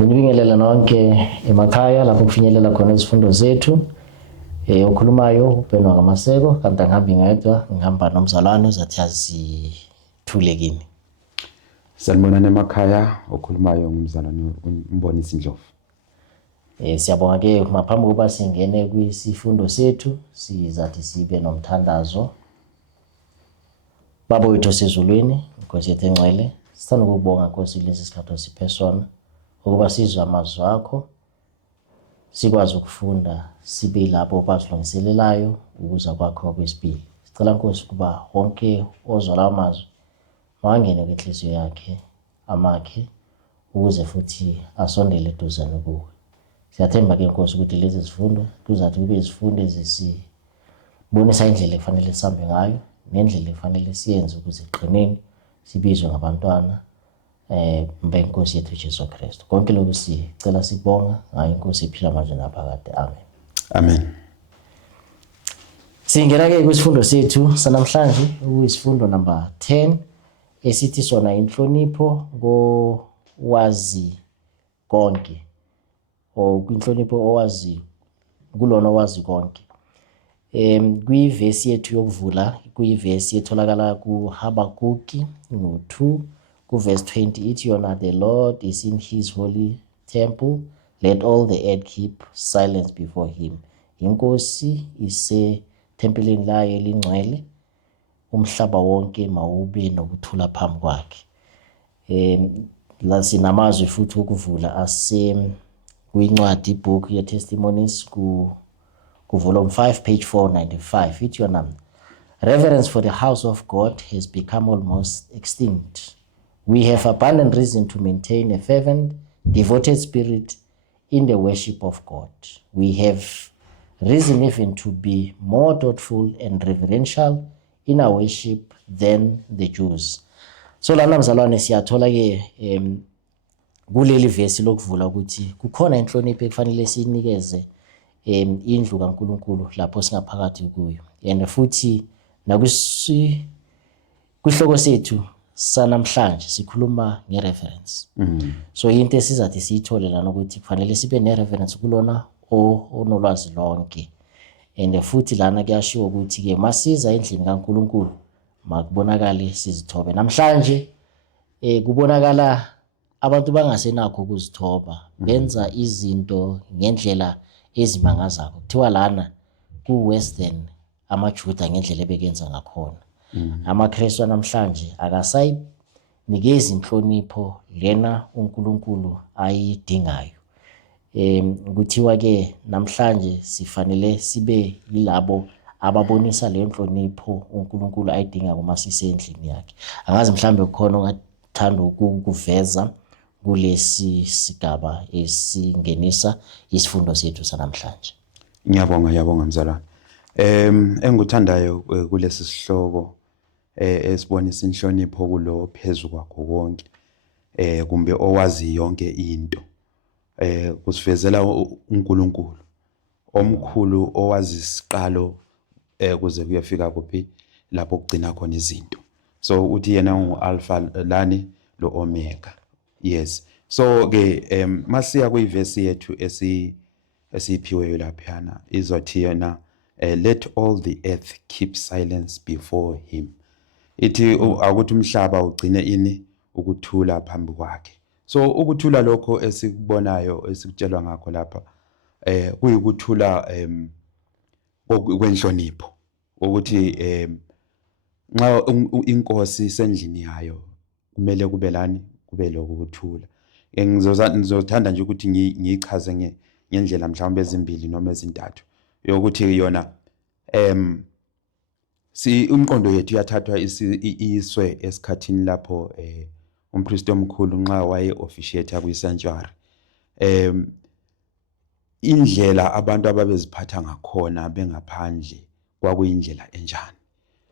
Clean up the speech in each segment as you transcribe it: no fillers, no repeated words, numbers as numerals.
Ngibingelela nonke emakhaya lapho kufinyelela khona izifundo zethu. Okhulumayo uBenwa Kamaseko, kanti angihambi ngedwa, ngihamba nomzalwane uzathi azithule kini. Sanibonani emakhaya, okhulumayo ngumzalwane uMbonisi Ndlovu. Siyabonga ke ngaphambi kokuba singene kwisifundo sethu, sizathi sibe nomthandazo. Baba wethu osezulwini, Nkosi yethu engcwele, sithanda ukubonga Nkosi lesi sikhathi osiphe sona ukuba sizwe amazwi akho, sikwazi ukufunda, sibe lapho bazilungiselelayo ukuza kwakho kwesibili. Sicela Nkosi ukuba wonke ozwa lawo mazwi mawangene kwenhliziyo yakhe, amakhe, ukuze futhi asondele eduzane kuwe. Siyathemba ke Nkosi ukuthi lezi zifundo kuzathi kube izifundo ezisibonisa indlela efanele sihambe ngayo, nendlela efanele siyenze ukuze eqineni sibizwe ngabantwana beNkosi yethu Jesu Kristu. Konke lokhu sicela sibonga ngayo iNkosi ephila manje naphakade. Amen. Amen. Singena ke kwisifundo sethu sanamhlanje, ukuyisifundo number 10 esithi sona inhlonipho ngowazi konke, kwinhlonipho owazi kulona owazi konke. Kuyivesi yethu yokuvula, kuyivesi etholakala kuHabakuki 2 kuverse 20, ithi yona, the Lord is in his holy temple, let all the earth keep silence before him. Inkosi isethempelini layo elingcwele, umhlaba wonke mawube nokuthula phambi kwakhe. La sinamazwi futhi ukuvula kwincwadi book ye Testimonies ku volume 5 page 495, ithi yona, reverence for the house of God has become almost extinct. We have abundant reason to maintain a fervent, devoted spirit in the worship of God. We have reason even to be more thoughtful and reverential in our worship than the Jews. So lana mzalwane siyathola ke kuleli verse lokuvula ukuthi kukhona inhlonipho ekufanele sinikeze indlu kaNkulunkulu lapho singaphakathi kuyo. And futhi kwihloko sethu sanamhlanje sikhuluma ngereverence. So into esizathi siyithole lana ukuthi kufanele sibe nereverence kulona onolwazi lonke. And futhi lana kuyashiwo ukuthi ke masiza endlini kaNkulunkulu makubonakale sizithobe. Namhlanje kubonakala abantu bangasenakho ukuzithoba, benza izinto ngendlela ezimangazako. Kuthiwa lana ku-Western amaJuda ngendlela ebekenza ngakhona. AmaKristu namhlanje akasayinikezi inhlonipho lena uNkulunkulu ayidingayo. Kuthiwa ke namhlanje sifanele sibe yilabo ababonisa le nhlonipho uNkulunkulu ayidinga uma sisendlini yakhe. Angazi mhlambe kukhona ongathanda ukuveza kulesi sigaba esingenisa isifundo sethu sanamhlanje. Ngiyabonga mzalwane. Engikuthandayo kulesi sihloko esibonisa inhlonipho kulo phezulu kwakho konke, kumbe owazi yonke into. Kusivezela uNkulunkulu omkhulu owazi isiqalo kuze kuyefika kuphi lapho kugcina khona izinto. So uthi yena ungu-Alpha lani lo Omega. Yes. So ke masiya kuyivesi yethu esiphiweyo laphana izothi yena, let all the earth keep silence before him. Ithi akuthi umhlaba ugcine ini ukuthula phambi kwakhe. So ukuthula lokho esikubonayo esikutshelwa ngakho lapha kuyikuthula kwenhlonipho, ukuthi nxa inkosi sendlini yayo kumele kube lani, kube lokuthula. Ngizothanda nje ukuthi ngichaze ngendlela mhlawumbe ezimbili noma ezintathu yokuthi yona umqondo yethu yathathwa iswe esikhathini lapho umpristi omkhulu nxa waye officiate kwi-sanctuary, indlela abantu ababeziphatha ngakhona bengaphandle kwakuyindlela enjani.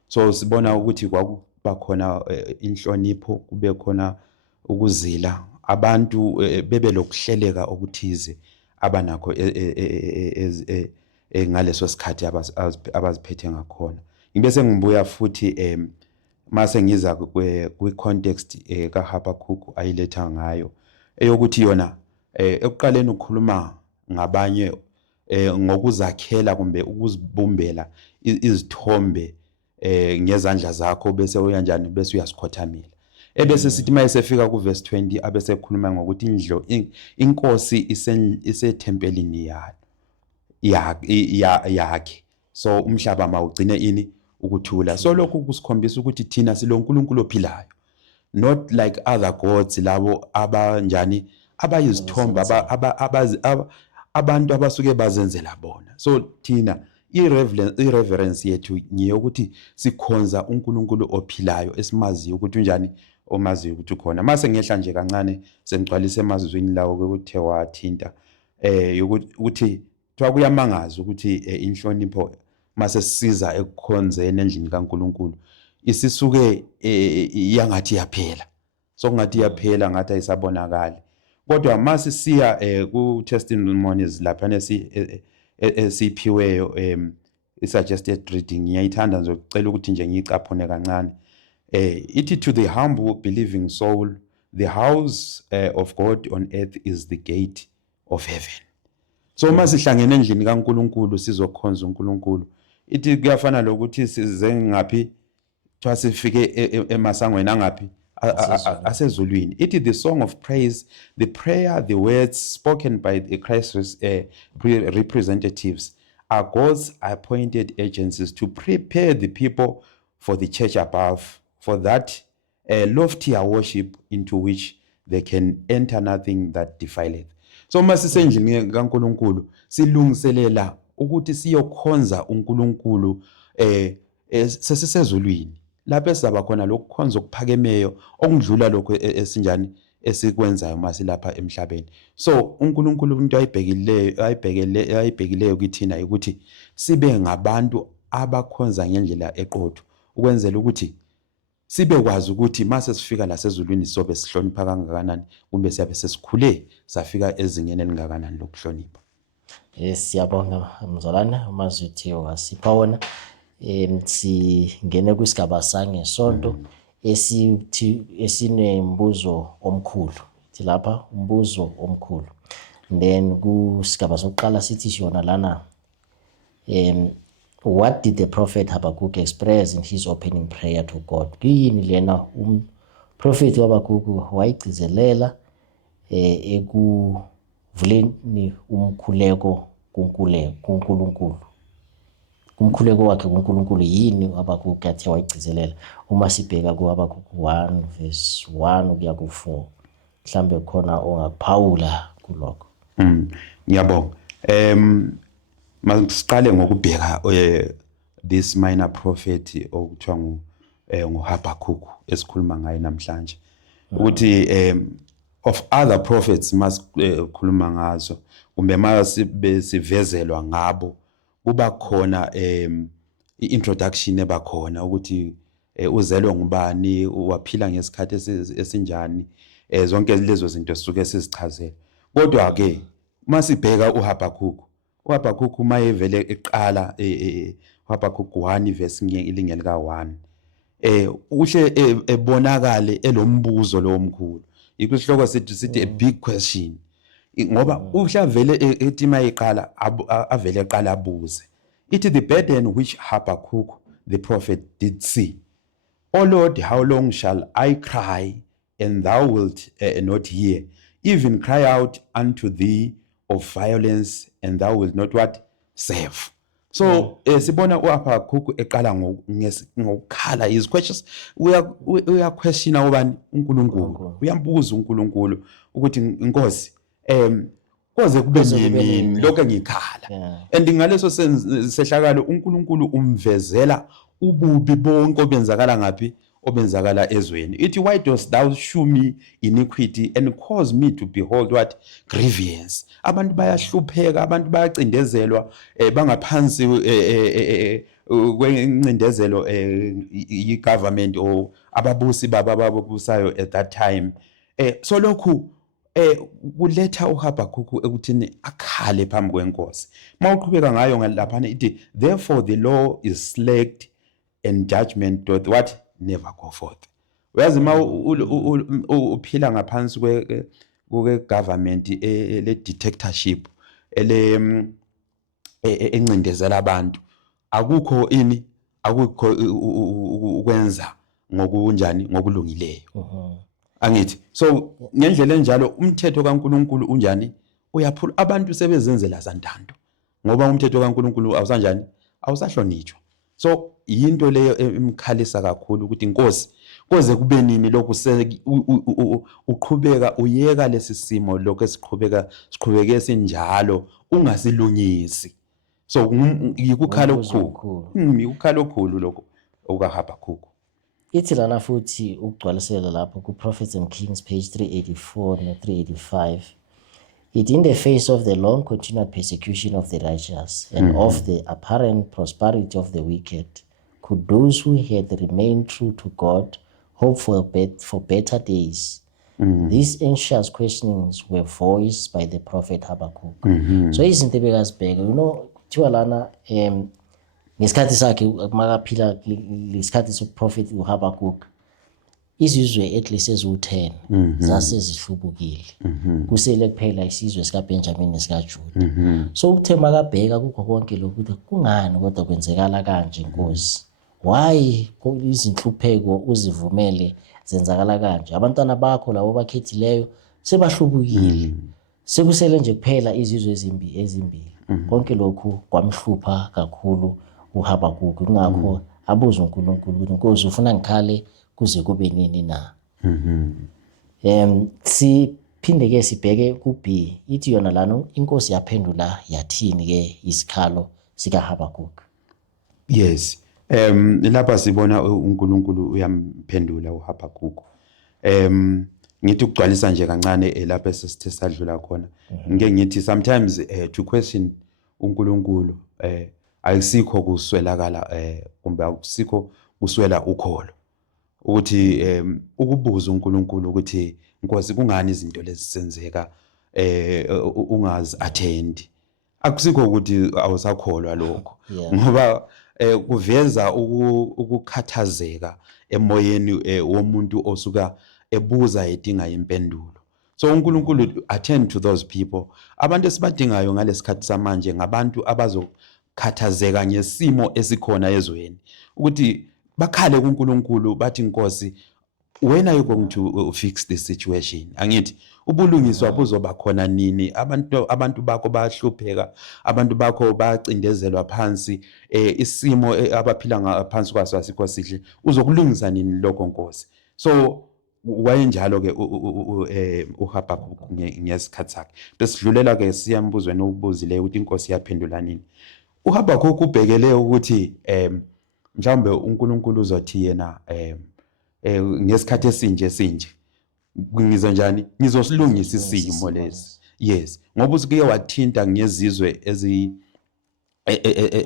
So sibona ukuthi kwakuba khona inhlonipho, kube khona ukuzila, abantu bebe lokuhleleka okuthize abanakho ngaleso sikhathi abaziphethe ngakhona. Ngibese ngibuya futhi mase ngiza kwi context kaHabakuk ayiletha ngayo eyokuthi yona ekuqaleni ukukhuluma ngabanye ngokuzakhela kumbe ukuzibumbela izithombe ngezandla zakho bese uyanjani bese uyasikhothamela. Ebese sithi mayesefika ku verse 20 abese ekhuluma ngokuthi inkosi isethempelini yakhe, so umhlaba mawugcine ini ukuthula. So lokhu kusikhombisa ukuthi thina siloNkulunkulu ophilayo, not like other gods labo abanjani abayizithombe abantu abasuke bazenzela bona. So thina irreverence yethu ngiyokuthi sikhonza uNkulunkulu ophilayo esimaziyo ukuthi unjani, omaziyo ukuthi ukhona. Mase ngehla nje kancane sengcwalise emazwini lawo ukuthe wathinta ukuthi thiwa kuyamangaza ukuthi inhlonipho mase sisiza ekukhonzeni endlini kaNkulunkulu isisuke yangathi yaphela, so kungathi yaphela ngathi ayisabonakali. Kodwa mase siya ku testimonies lapha esiphiweyo suggested reading, ngiyayithanda nje ukucela ukuthi nje ngiyicaphune kancane. Ithi to the humble believing soul, the house of God on earth is the gate of heaven. So masihlangene endlini kaNkulunkulu sizokhonza uNkulunkulu, ithi kuyafana lokuthi size ngaphi thiwa sifike emasangweni angaphi asezulwini. Ithi the song of praise, the prayer, the words spoken by the Christ's representatives are God's appointed agencies to prepare the people for the church above, for that loftier worship into which they can enter nothing that defileth. So masisendlini kaNkulunkulu silungiselela ukuthi siyokhonza uNkulunkulu sesisezulwini lapho esizaba khona lokukhonza okuphakemeyo okudlula lokho esinjani esikwenzayo masilapha emhlabeni. So uNkulunkulu into ayibhekileyo kithina ukuthi sibe ngabantu abakhonza ngendlela eqotho, ukwenzela ukuthi sibe kwazi ukuthi mase sifika la sezulwini sobe sihlonipha kangakanani kumbe siyabe sesikhule safika ezingeni elingakanani lokuhlonipha. Siyabonga mzalwane umazwithiyo wasipha wona. Singene kwisigaba sangesonto esinembuzo omkhulu. Ithi lapha umbuzo omkhulu. Then kusigaba sokuqala sithi siyona lana, what did the prophet Habakkuk express in his opening prayer to God? Kuyini lena prophet Habakkuk wayigcizelela ekuvuleni umkhuleko kuNkulunkulu. Umkhuleko wakhe kuNkulunkulu yini Habakkuk athe wayigcizelela? Uma sibheka kuHabakkuk 1 verse 1 ukuya ku 4, mhlambe khona ongaphawula kuloko. Ngiyabonga. Masiqale ngokubheka this minor prophet okuthiwa nguHabakkuk esikhuluma ngaye namhlanje, ukuthi of other prophets masikhuluma ngazo kumbe masivezelwa ngabo kuba khona i-introduction ebakhona ukuthi uzelwe ngubani, waphila ngesikhathi esinjani, zonke lezo zinto sisuke sizichazela. Kodwa ke masibheka uHabakkuk mayevele eqala uHabakkuk 1 verse ilingeni lika1, uhle ebonakale elombuzo lo omkhulu. Isihloko sithi a big question, ngoba uhle avele ethi mayiqala avele eqala abuze. Ithi the burden which Habakkuk the prophet did see, O Lord, how long shall I cry and thou wilt not hear, even cry out unto thee of violence and thou wilt not what? Save. So sibona uHabakkuk eqala ngokukhala, his questions uya question ubani? uNkulunkulu. Uyambuza uNkulunkulu ukuthi Nkosi koze kube nini lokho engikhala. And ngaleso sehlakalo uNkulunkulu umvezela ububi bonke obenzakala ngaphi, obenzakala ezweni. Ithi why dost thou shew me iniquity and cause me to behold what? Grievance. Abantu bayahlupheka, abantu bayacindezelwa bangaphansi kwencindezelo i-government or ababusi bababusayo at that time. So lokhu kuletha uHabakkuk ekuthini akhale phambi kwenkosi. Mawuqhubeka ngayo ngalaphana ithi therefore the law is slacked and judgment doth what? Never go forth. Uyazi ma uphila ngaphansi kuke government le dictatorship encindezela abantu akukho ukwenza ngokunjani ngokulungileyo angithi so ngendlela enjalo umthetho kaNkuluNkulu unjani uyaphula abantu sebezenzela zantando ngoba umthetho kaNkuluNkulu awusanjani awusahlonitshwa so yinto leyo emkhalisa kakhulu ukuthi inkosi koze kube nini lokhu uqhubeka uyeka lesisimo lokho siqhubeke sinjalo ungasilungisi so yikukhala okukhulu yikukhala okukhulu lokho okuHabakuk ithi lana futhi ukugcwalisela lapho ku Prophets and Kings page 384 no 385 it in the face of the long continued persecution of the righteous and of the apparent prosperity of the wicked could those who had remained true to God hope for better days. These anxious questionings were voiced by the prophet Habakkuk. So izinto ebekazibheka kuthiwa lana ngesikhathi sakhe makaphila lesikhathi soprofit uHabakuk izizwe at least ezu10 zase zihlubukile kusele kuphela isizwe sika Benjamin nesika Judah so ukuthe makabheka kukho konke lokhu ukuthi kungani kodwa kwenzekala kanje inkosi why izinhlupheko uzivumele zenzakala kanje abantwana bakho labo bakhethileyo sebahlubukile sekusele nje kuphela izizwe ezimbili konke lokhu kwamhlupha kakhulu uHabakuk ngakho abuza uNkulunkulu ukuthi inkosi ufuna ngikhale kuze kube nini na siphinde ke sibheke ku B ithi yona lana inkosi yaphendula yathini ke isikhalo sika Habakuk yes lapha sibona uNkulunkulu uyamphendula uHabakuk ngithi ukugcwalisa nje kancane lapha sesithe sadlula khona ngeke ngithi sometimes to question uNkulunkulu ayisikho kuswelakala kumbe akusikho kuswela ukholo ukuthi ukubuza uNkulunkulu ukuthi inkosi kungani izinto lezi senzeka ungazi attend akusikho ukuthi awusakholwa lokho ngoba kuveza ukukhathazeka emoyeni womuntu osuka ebuza edinga impendulo so uNkulunkulu attend to those people abantu esibadingayo ngalesikhathi samanje ngabantu abazokhathazeka ngesimo esikhona ezweni ukuthi bakhale kuNkulunkulu bathi inkosi when are you going to fix this situation angithi ubulungiswa buzoba khona nini abantu bakho bayahlupheka abantu bakho bayacindezelwa phansi isimo abaphila ngaphansi kwaso asikho sihle uzokulungisa nini lokho nkosi so wayenjalo ke uHabakuk ngesikhathi sakhe besidlulela ke siyambuzweni ubuzile ukuthi inkosi yaphendula nini uHabakuk ubhekele ukuthi mhlawumbe uNkulunkulu uzothi yena ngesikhathi esinje ngizonjani ngizosilungisa isimo lesi yes ngoba usike wathinta ngezizwe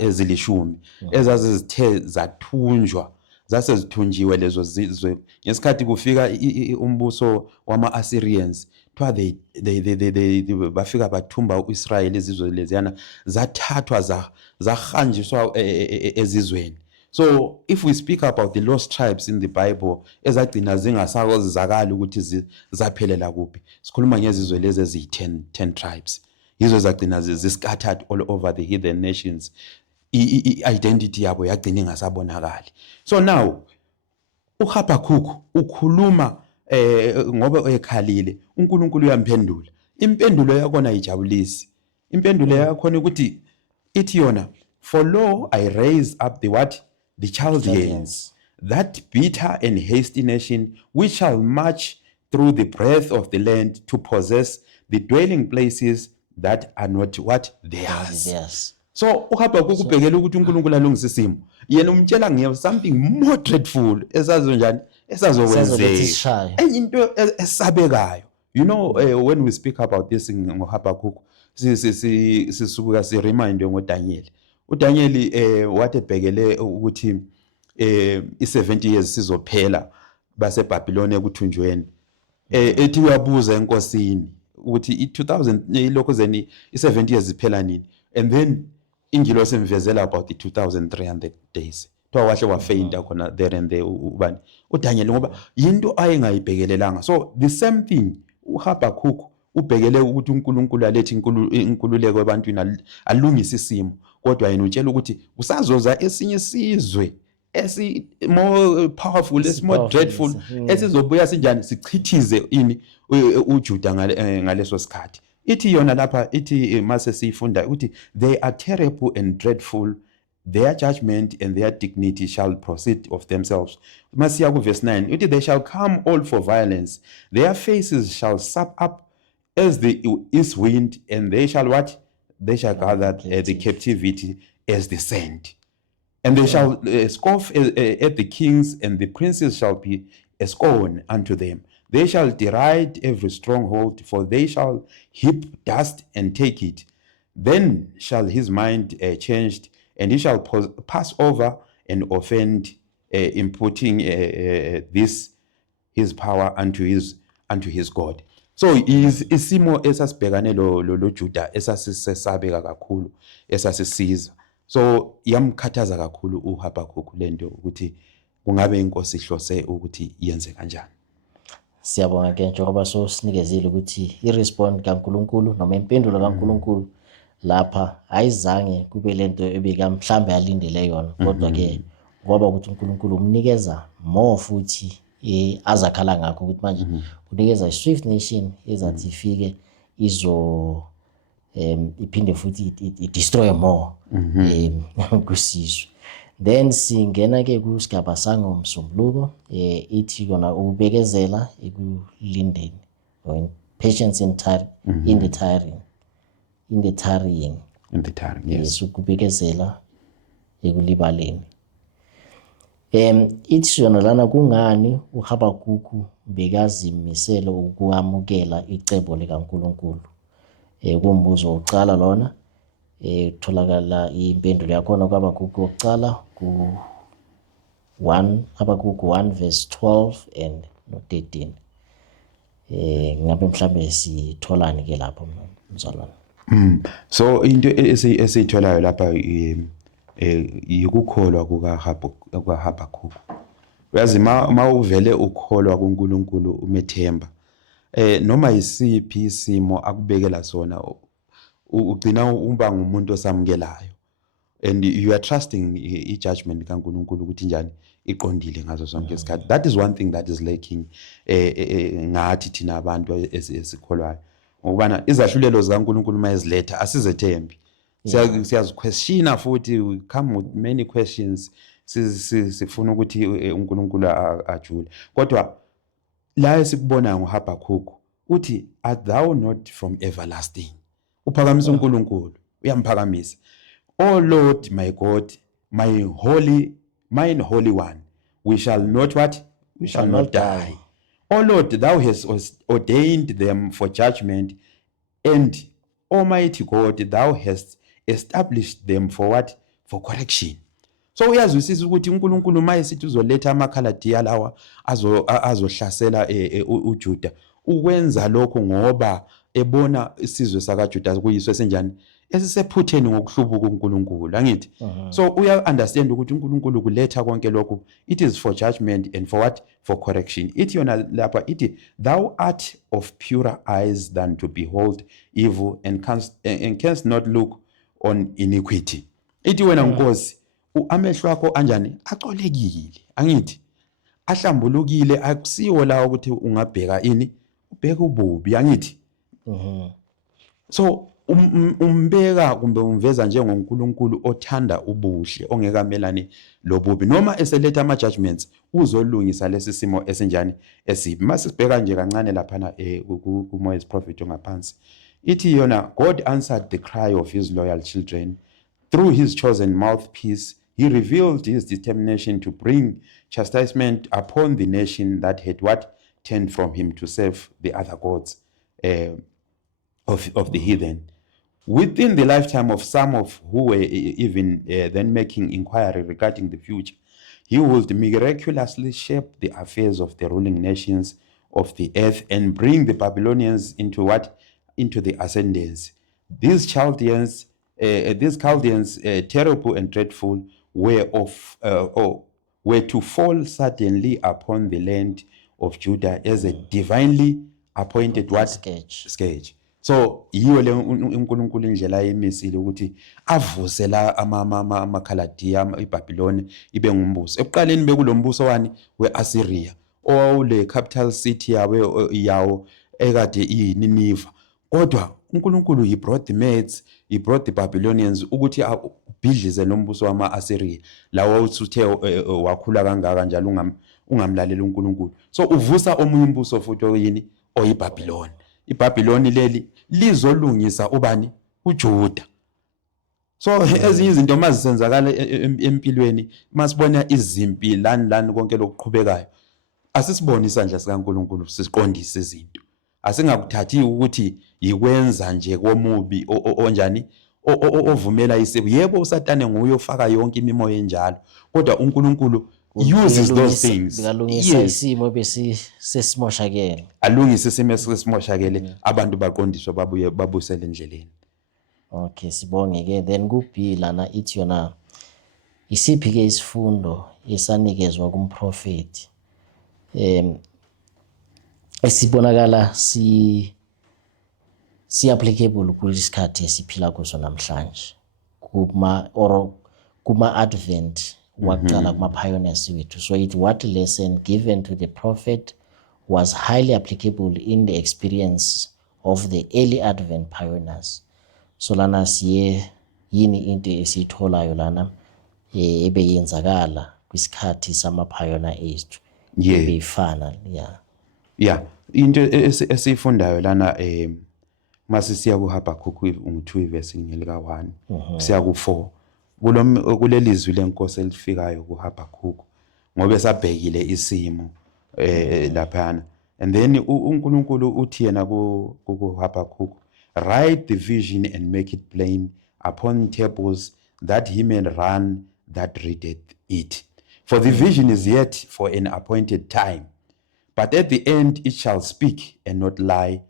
ezilishumi ezazizithe zathunjwa zase zithunjiwe lezo zizwe ngesikhathi kufika umbuso wama-Assyrians they bafika bathumba uIsrael izizwe leziyana zathathwa zahanjiswa ezizweni so if we speak about the lost tribes in the Bible ezagcina zingasazakala ukuthi zaphelela kuphi sikhuluma ngezizwe lezi eziyi10 tribes yizo zagcina scattered all over the heathen nations identity yabo yagcina ingasabonakali so now uHabakuk ukhuluma ngoba ekhalile uNkulunkulu uyamphendula impendulo yakona ijabulisi impendulo yakhona ukuthi ithi yona for lo I raise up the Chaldeans that bitter and hasty nation which shall march through the breadth of the land to possess the dwelling places that are not theirs. So uHabakuk ubhekela ukuthi uNkulunkulu alungise isimo yena umtshela ngiye something more dreadful esazonjani esazokwenzeka into esabekayo when we speak about this ngoHabakuk sisuka si-remind ngoDaniel uDaniel wathi ebhekele ukuthi i70 years sizophela baseBhabhiloni ekuthunjweni ethi uyabuza enkosini ukuthi i2000 ilokho zeni i70 years iphela nini and then ingilosi emvezela about the 2300 days wahle wafeinta khona there and there ubani uDaniel ngoba into ayengayibhekelelanga so the same thing uHabakuk ubhekele ukuthi uNkulunkulu alethi inkululeko ebantwini alungisa isimo, kodwa yena utshela ukuthi kusazoza esinye isizwe more powerful, more dreadful, esizobuya sinjani sichithize ini uJuda ngaleso sikhathi. Ithi yona lapha ithi mase siyifunda ukuthi they are terrible and dreadful, their judgment and their dignity shall proceed of themselves. Masiya ku verse 9 uthi they shall come all for violence, their faces shall sup up as the east wind, and they shall what? They shall gather the captivity as the sand. And they shall scoff at the kings, and the princes shall be a scorn unto them. They shall deride every stronghold, for they shall heap dust and take it. Then shall his mind changed, and he shall pass over and offend, imputing this his power unto his God. So isimo esasibhekane lo Juda esasisesabeka kakhulu, esasisiza. So yamkhathaza kakhulu uHabakuk lento ukuthi kungabe inkosi ihlose ukuthi yenze kanjani. Siyabonga ke njengoba sinikezile ukuthi irespond kaNkulunkulu noma impendulo kaNkulunkulu lapha ayizange kube lento ebeka mhlambe yalindele yona, kodwa ke ngoba ukuthi uNkulunkulu umnikeza more futhi azakhala ngakho ukuthi manje unikeza i-swift nation ezathi ifike izo iphinde futhi i-destroy more kusizwe. Then singena ke kusigaba sangomsombuluko ithi kona ukubekezela ekulindeni, or patience in the tarrying, yes, ukubekezela ekulibaleni. Ithi yona lana kungani uHabakuk bekazimisela ukuamukela icebo likaNkulunkulu. Kumbuzo oqala lona tholakala impendulo yakhona kwaHabakuk oqala ku 1 Habakuk 1 verse 12 and 13. Ngabe mhlambe sitholani ke lapho mzalwane? So into esiyitholayo lapha yikukholwa kukaHabakuk. Uyazi ma uvele ukholwa kuNkulunkulu umethemba, noma yisiphi isimo akubekela sona ugcina uba ngumuntu osamukelayo, and you are trusting i-judgment kaNkulunkulu ukuthi njani iqondile ngazo zonke isikhathi. That is one thing that is lacking ngathi thina abantu esikholwayo, ngokubana izahlulelo zikaNkulunkulu mayeziletha asizethembi. Siyaziquestiona futhi, we come with many questions, sifuna ukuthi uNkulunkulu ajule. Kodwa la esikubona ngoHabakuk uthi art thou not from everlasting. Uphakamisa uNkulunkulu, uyamphakamisa. Oh Lord my God, mine holy one, we shall not what? We shall not die. Oh Lord, thou hast ordained them for judgment, and Almighty God, thou hast established them for what? For correction. So uyazwisisa ukuthi uNkulunkulu maye sithi uzoletha amakhaladiya lawa azohlasela uJuda, ukwenza lokho ngoba ebona isizwe sakaJuda kuyiswe senjani esisephutheni ngokuhlubuka uNkulunkulu, angithi? So uya understand ukuthi uNkulunkulu kuletha konke lokho, it is for judgment and for what? For correction. Ithi yona lapha ithi thou art of purer eyes than to behold evil, and canst not look on iniquity. Ithi wena Nkosi amehlo akho anjani? Acolekile, angithi? Ahlambulukile, akusiwo la ukuthi ungabheka ini, ubheka ububi, angithi? So umbeka kumbe umveza njengoNkulunkulu othanda ubuhle, ongekamelani lobubi, noma eseletha ama judgments uzolungisa lesi simo esinjani esibi. Masibheka nje kancane lapha kuMoses prophet ongaphansi, ithi yona God answered the cry of his loyal children through his chosen mouthpiece. He revealed his determination to bring chastisement upon the nation that had what? Turned from him to serve the other gods of the heathen. Within the lifetime of some of who were even then making inquiry regarding the future, he would miraculously shape the affairs of the ruling nations of the earth and bring the Babylonians into what? Into the ascendancy. These Chaldeans, terrible and dreadful, were to fall suddenly upon the land of Judah as a divinely appointed what scourge. So yiyo le uNkulunkulu indlela yemisile ukuthi avuse la amakhaladiya iBabylon ibe ngumbuso. Ekuqaleni bekulombuso wani weAssyria owawule capital city yawo ekade iNineveh. Kodwa uNkulunkulu he brought the Medes, he brought the Babylonians ukuthi ubhidlize lo mbuso wama-Assyria lawo uthe wakhula kangaka njalo ungamlalela uNkulunkulu. So uvusa omunye umbuso futhi oyini oyiBabylon. iBabylon leli lizolungisa ubani uJuda. So ezinye izinto mazisenzakala empilweni masibona izimpi lani konke lokuqhubekayo asisibone isandla sikaNkulunkulu sisiqondise izinto. Asingakuthathi ukuthi yikwenza nje komubi onjani ovumela isebo. Yebo uSatane nguye ofaka yonke imimoya enjalo kodwa uNkulunkulu uses those things. Bikalungisa isimo bese sesimoshakele. Alungise isimo sesimoshakele abantu baqondiswa babuye babusele endleleni. Okay, sibonge ke. Then kuB lana ithi yona isiphi ke isifundo esanikezwa kumprofeti esibonakala si applicable kulisikhathi esiphila kuso namhlanje kuma advent waqala kuma pioneers wethu. So what lesson given to the prophet was highly applicable in the experience of the early advent pioneers. So lana siye yini into esitholayo lana ebeyenzakala kwisikhathi sama pioneer ethu ebeyifana. Into esifundayo lana masisiya kuHabakuk 2 verse lika 1 siya ku4 kulelizwi lenkosi elifikayo kuHabakuk ngoba esabhekile isimo laphana. And then uNkulunkulu uthi yena kuHabakuk, write the vision and make it plain upon tables that he may run that readeth it. For the vision is yet for an appointed time, but at the end it shall speak and not lie.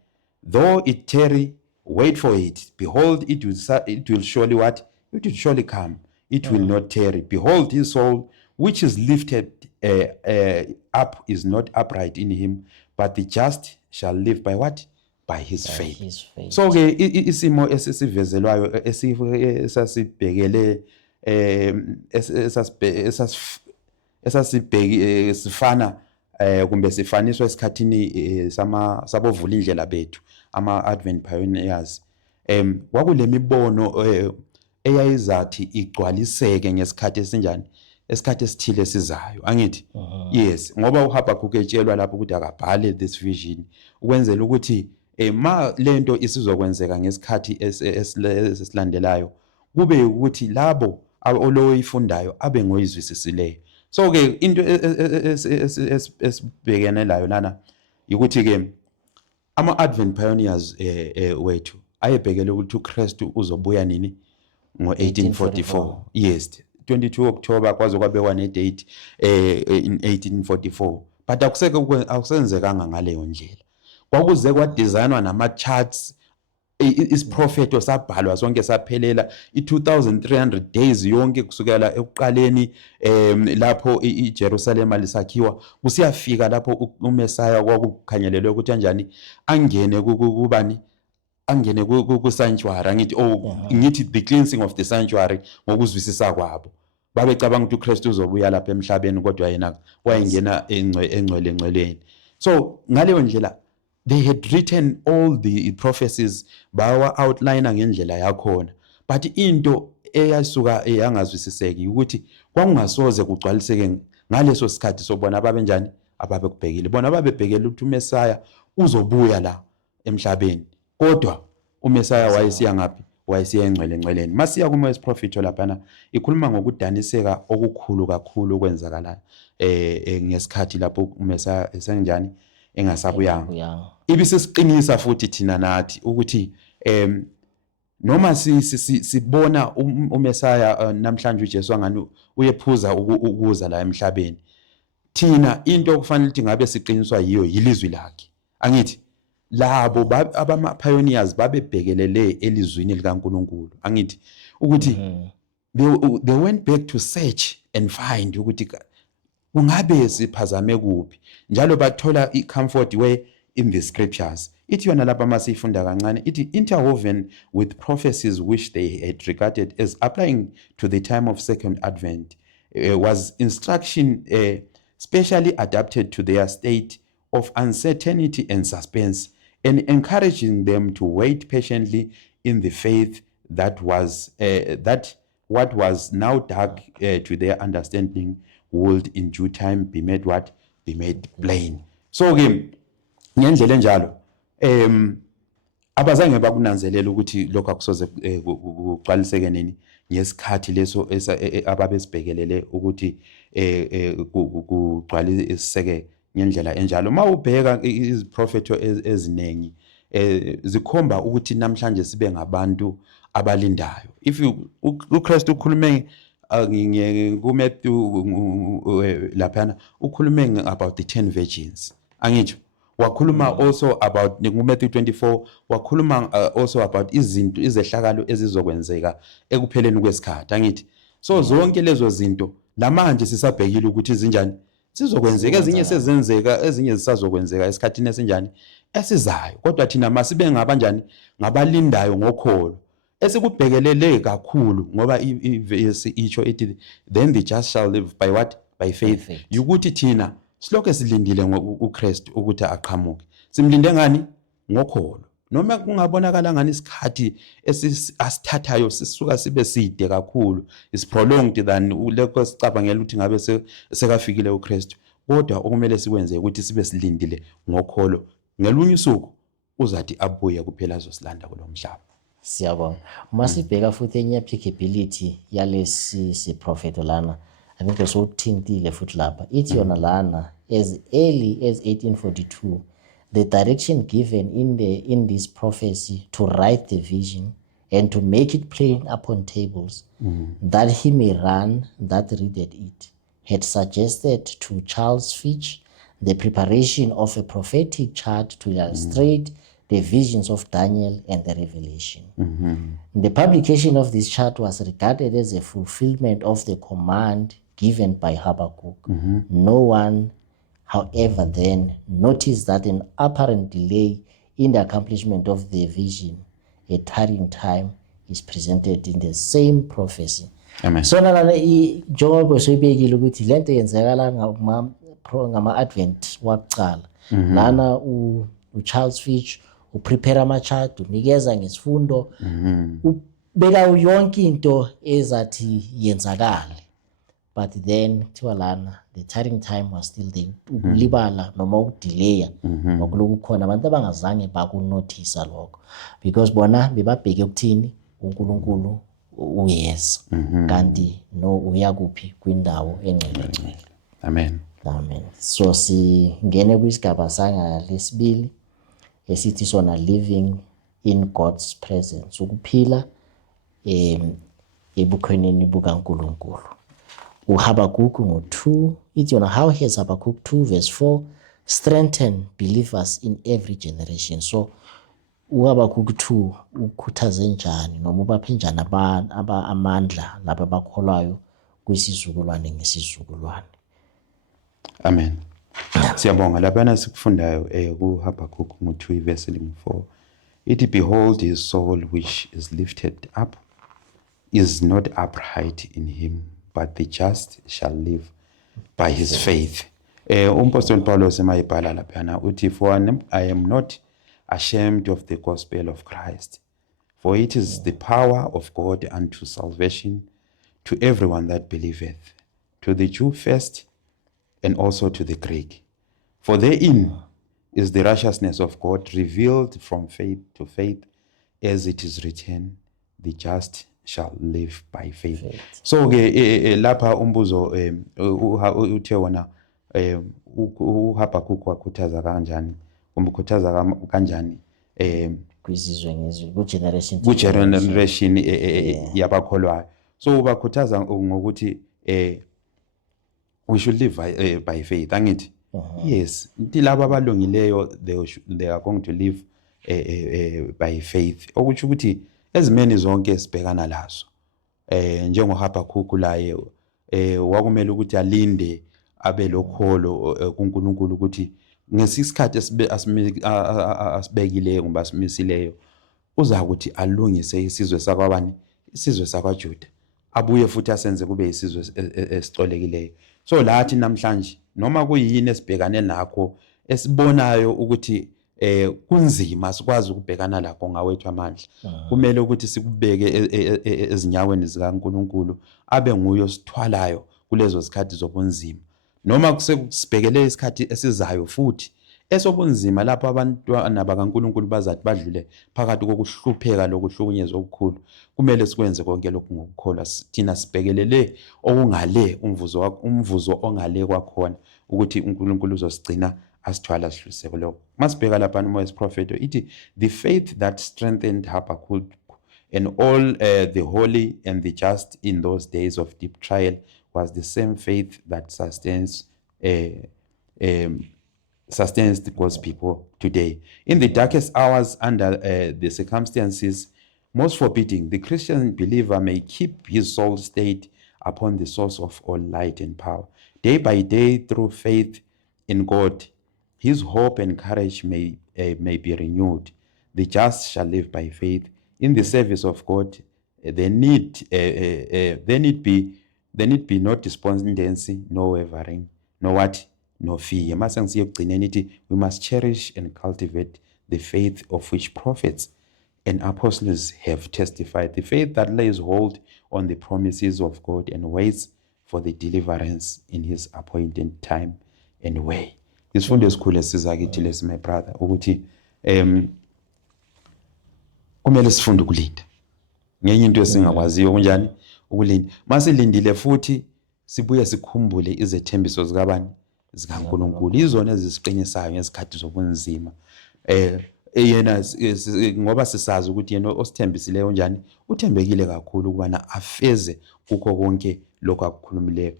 Though it tarry, wait for it. Behold, it will surely what? It will surely come. It will not tarry. Behold, his soul, which is lifted up, is not upright in him, but the just shall live by what? By his faith. So ke isimo esisivezelwayo esasibhekele esasibheki sifana kumbe sifaniswa esikhathini sabovula indlela bethu ama advent pioneers kwakulemibono eyayizathi igcwaliseke ngesikhathi esinjani, esikhathi esithile sizayo, angithi? Yes, ngoba uHabakuk etshelwa lapho ukuthi akabhale this vision ukwenzela ukuthi ma lento isizokwenzeka ngesikhathi esilandelayo kube ukuthi labo oloyifundayo abe ngoyizwisisileyo. So ke into esibhekene layo lana ukuthi ke ama advent pioneers wethu ayebhekele ukuthi uKristu uzobuya nini ngo1844. Yes, 22 October kwaze kwabekwa nedate in 1844, but akusenzekanga ngaleyo ndlela. Kwakuze kwadesignwa nama charts isiprofeto sabhalwa sonke saphelela i2300 days yonke kusukela ekuqaleni lapho iJerusalem lisakhiwa kusiyafika lapho uMessiah kwakukhangelelwe ukuthi kanjani angene kubani, angene ku-sanctuary, angithi ngithi the cleansing of the sanctuary ngokuzwisisa kwabo. Babecabanga ukuthi uKristu uzobuya lapha emhlabeni kodwa yena wayengena engcweleni. So ngaleyo ndlela they had written all the prophecies bawa outliner ngendlela yakhona, but into eyasuka eyangazwisiseki ukuthi kwakungasoze kugcwaliseke ngaleso sikhathi sobona ababenjani ababekubhekile. Bona babebhekele ukuthi uMessiah uzobuya la emhlabeni, kodwa uMessiah wayesiya ngaphi? Wayesiya engcweleni. Masiya kuma prophet laphana ikhuluma ngokudaniseka okukhulu kakhulu okwenzakala ngesikhathi lapho uMessiah esenjani engasabuyanga. Ibisesiqinisa futhi thina nathi ukuthi noma sibona uMessiah namhlanje uJesu angani uyephuza ukuza la emhlabeni, thina into okufanele ukuthi ngabe siqiniswa yiyo yilizwi lakhe, angithi? Labo abama pioneers babebhekelele elizwini likaNkulunkulu, angithi? Ukuthi they went back to search and find ukuthi kungabe siphazame kuphi, njalo bathola icomfort where in the scriptures. Ithi yona lapha masifunda kancane ithi interwoven with prophecies which they had regarded as applying to the time of second advent was instruction specially adapted to their state of uncertainty and suspense, and encouraging them to wait patiently in the faith that what was now dark to their understanding would in due time be made what? Be made plain. So ke ngendlela enjalo abazange bakunanzelela ukuthi lokho akusoze kuqaliseke nini ngesikhathi leso ababesibhekelele ukuthi kugcwaliseke ngendlela enjalo. Mawubheka iziprofeto ezinengi zikhomba ukuthi namhlanje sibe ngabantu abalindayo. If uKristu ukhulume kuMatthew laphana ukhulume about the 10 virgins, angitsho wakhuluma also about kuMatthew 24 wakhuluma also about izinto izehlakalo ezizokwenzeka ekupheleni kwesikhathi, angithi. So zonke lezo zinto lamanje sisabhekile ukuthi izinjani sizokwenzeka, ezinye sezenzeka, ezinye zisazokwenzeka esikhathini esinjani esizayo. Kodwa thina masibe ngabanjani ngabalindayo ngokholo esikubhekelele kakhulu, ngoba ivesi icho ithi then the just shall live by what? By faith. Yukuthi thina silokho silindile uKristu ukuthi aqhamuke, simlinde ngani? Ngokholo. Noma kungabonakala ngani isikhathi asithathayo sisuka sibe side kakhulu, is prolonged than lokho sicabangela ukuthi ngabe sekafikile uKristu, kodwa okumele sikwenze ukuthi sibe silindile ngokholo. Ngelunye usuku uzathi abuye kuphela azosilanda kulomhlaba. Siyabonga. Uma sibheka futhi enye applicability yalesi siprofeto lana, I think uthintile futhi lapha ithi yona lana as early as 1842 the direction given in this prophecy to write the vision and to make it plain upon tables that he may run that readeth it had suggested to Charles Fitch the preparation of a prophetic chart to illustrate the visions of Daniel and the Revelation. The publication of this chart was regarded as a fulfillment of the command given by Habakkuk. No one, however, then noticed that an apparent delay in the accomplishment of the vision, a tarrying time, is presented in the same prophecy. Amen. So nalana njengoba soyibekile ukuthi lento yenzekala ngama-advent wakucala lana uCharles Fitch uprepare ama-chart, unikeza ngesifundo, ubeka yonke into ezathi yenzakale. But then kuthiwa lana the tarrying time was still there, ukulibala noma ukudelaya ngokulokhu khona abantu abangazange bakunothisa lokho because bona bebabheke ukuthini uNkulunkulu uyeza kanti no uyakuphi kwindawo engcwele. Amen. Amen. So singene kwisigaba sanga lesibili esithi sona living in God's presence, ukuphila ebukhoneni bukaNkulunkulu. uHabakuk ngo-2 ithi yona how has Habakkuk 2 verse 4 strengthen believers in every generation. So uHabakuk 2 ukhuthaze njani noma ubaphe njani amandla laba abakholwayo kwisizukulwane ngesizukulwane. Amen. Siyabonga laphana sikufundayo kuHabakuk ngo-2 verse 4 ithi behold his soul which is lifted up is not upright in him, but the just shall live by his faith. Umpostoli Paulos emayibhala laphana uthi for I am not ashamed of the gospel of Christ, for it is the power of God unto salvation to everyone that believeth, to the Jew first and also to the Greek. For therein is the righteousness of God revealed from faith to faith, as it is written, the just shall live by faith. So ke lapha umbuzo uthe wona uHabakuk wakhuthaza kanjani, umkhuthaza kanjani kwizizwe ngezwe ku-generation yabakholwayo. So ubakhuthaza ngokuthi we should live by faith, angithi. Yes, laba abalungileyo they are going to live by faith. Okuthi ukuthi ezimeni zonke sibhekana lazo njengoHabakuk laye wakumele ukuthi alinde abe lokholo kuNkulunkulu ukuthi ngesisikhathi asibekileyo ngoba simisileyo uza kuthi alungise isizwe sakwabani, isizwe sakwaJuda, abuye futhi asenze kube isizwe esicolekileyo. So lathi namhlanje noma kuyini esibhekane nakho esibonayo ukuthi kunzima sikwazi ukubhekana lakho ngawethu amandla, kumele ukuthi sikubeke ezinyaweni zikaNkulunkulu abe nguye osithwalayo kulezo zikhathi zobunzima, noma kusebhekele isikhathi esizayo futhi esobunzima lapho abantwana bakaNkulunkulu bazathi badlule phakathi kokuhlupheka lokuhlukunyezwa okukhulu. Kumele sikwenze konke lokhu ngokukholwa, thina sibhekelele okungale umvuzo ongale kwakhona ukuthi uNkulunkulu uzosigcina asithwala sidlulise lokho. Masibheka lapha uMoya wesiprofeto ithi the faith that strengthened Habakkuk and all the holy and the just in those days of deep trial was the same faith that sustains God's people today. In the darkest hours, under the circumstances most forbidding, the Christian believer may keep his soul stayed upon the source of all light and power. Day by day, through faith in God, his hope and courage may be renewed. The just shall live by faith in the service of God. There need be no despondency, no wavering, no fear. We must cherish and cultivate the faith of which prophets and apostles have testified, the faith that lays hold on the promises of God and waits for the deliverance in his appointed time and way. Isifundo esikhulu esiza kithi lesi, my brother, ukuthi kumele sifunde ukulinda. Ngenye into esingakwaziyo kunjani ukulinda. Masilindile futhi sibuye sikhumbule izethembiso zikaNkulunkulu, izona ezisiqinyisayo ngezikhathi zobunzima. Yena ngoba sisazi ukuthi yena osithembisileyo kanjani uthembekile kakhulu ukubana afeze kukho konke lokho akukhulumileyo.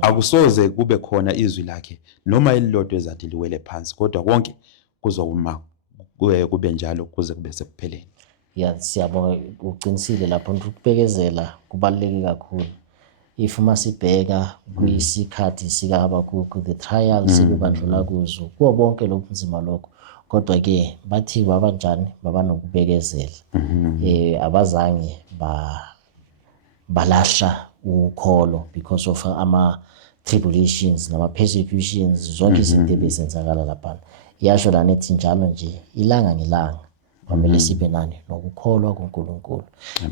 Akusoze kube khona izwi lakhe noma elilodwa ezathi liwele phansi, kodwa konke kuzokuma kube njalo kuze kube sekupheleni. Yeah, siyabonga uqinisile lapho ukubekezela kubaluleke kakhulu. If masibheka kuyisikhathi sikaHabakuk, the trials ebandlula kuzo kuwo bonke lobunzima lokho, kodwa ke bathi babanjani babanokubekezela. Abazange balahla ukholo because of ama tribulations nama persecutions, zonke izinto ebezenzakala lapha. Yasho la nethi njalo nje ilanga ngelanga kwamele sibe nani nokukholwa kuNkulunkulu.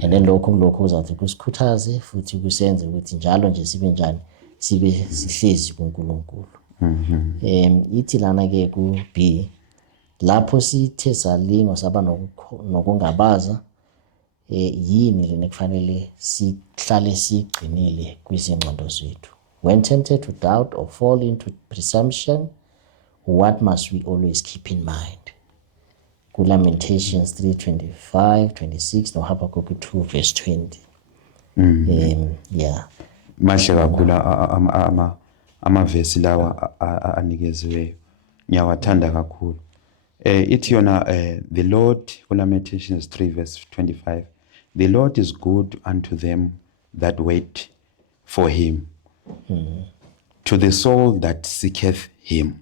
And then lokho kuzathi kusikhuthaze futhi kusenze ukuthi njalo nje sibe njani, sibe sihlezi kuNkulunkulu. Ithi lana ke ku B, lapho sithe salingwa saba nokungabaza, yini lena kufanele sihlale sigcinile kwizingqondo zethu. When tempted to doubt or fall into presumption, what must we always keep in mind? Lamentations 3:25, 26, no Habakkuk 2 verse 20. Yeah. Mahle kakhulu amavesi lawa anikeziweyo. Ngiyawathanda kakhulu. Ithi yona the Lord, Lamentations 3 verse 25. The Lord is good unto them that wait for him, to the soul that seeketh him.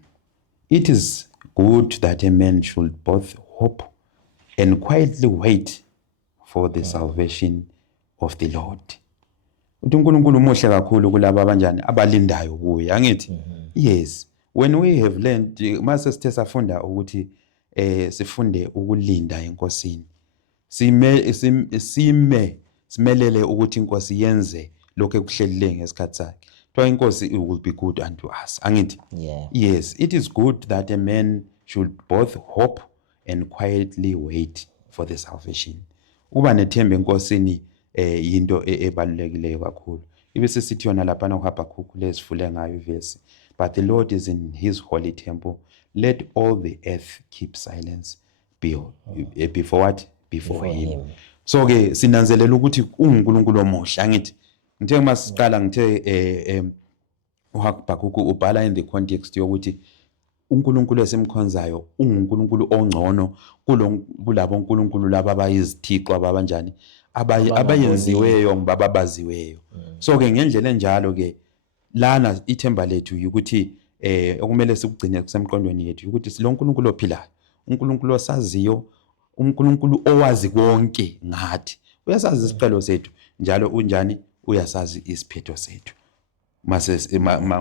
It is good that a man should both hope and quietly wait for the salvation of the Lord. uNkulunkulu muhle kakhulu kulabo abanjani abalindayo kuye, angithi? Yes, when we have learned, mase sithe safunda ukuthi sifunde ukulinda enkosini, simelele ukuthi inkosi yenze lokho ekuhlelileyo ngesikhathi sakhe. Kuthiwa inkosi will be good unto us, angithi? Yeah. Yes, it is good that a man should both hope and quietly wait for the salvation. Uba nethemba enkosini into ebalulekileyo kakhulu. Ibese sithi yona lapha noHabakuk lesifule ngayo ivesi, but the Lord is in his holy temple, let all the earth keep silence before what? Before him. So ke sinanzelela ukuthi uNkulunkulu omuhle, angithi? Ngithe masiqala ngithe uHabakuk ubhala in the context yokuthi uNkulunkulu esimkhonzayo unguNkulunkulu ongcono kulabo uNkulunkulu laba abayizithixo ababanjani abayenziweyo ngababaziweyo. So ke ngendlela enjalo ke lana ithemba lethu ukuthi okumele sikugcine kusemqondweni yethu ukuthi silo uNkulunkulu ophilayo, uNkulunkulu osaziyo, uNkulunkulu owazi konke ngathi. Uyasazi isiqhelo sethu njalo unjani, uyasazi isiphetho sethu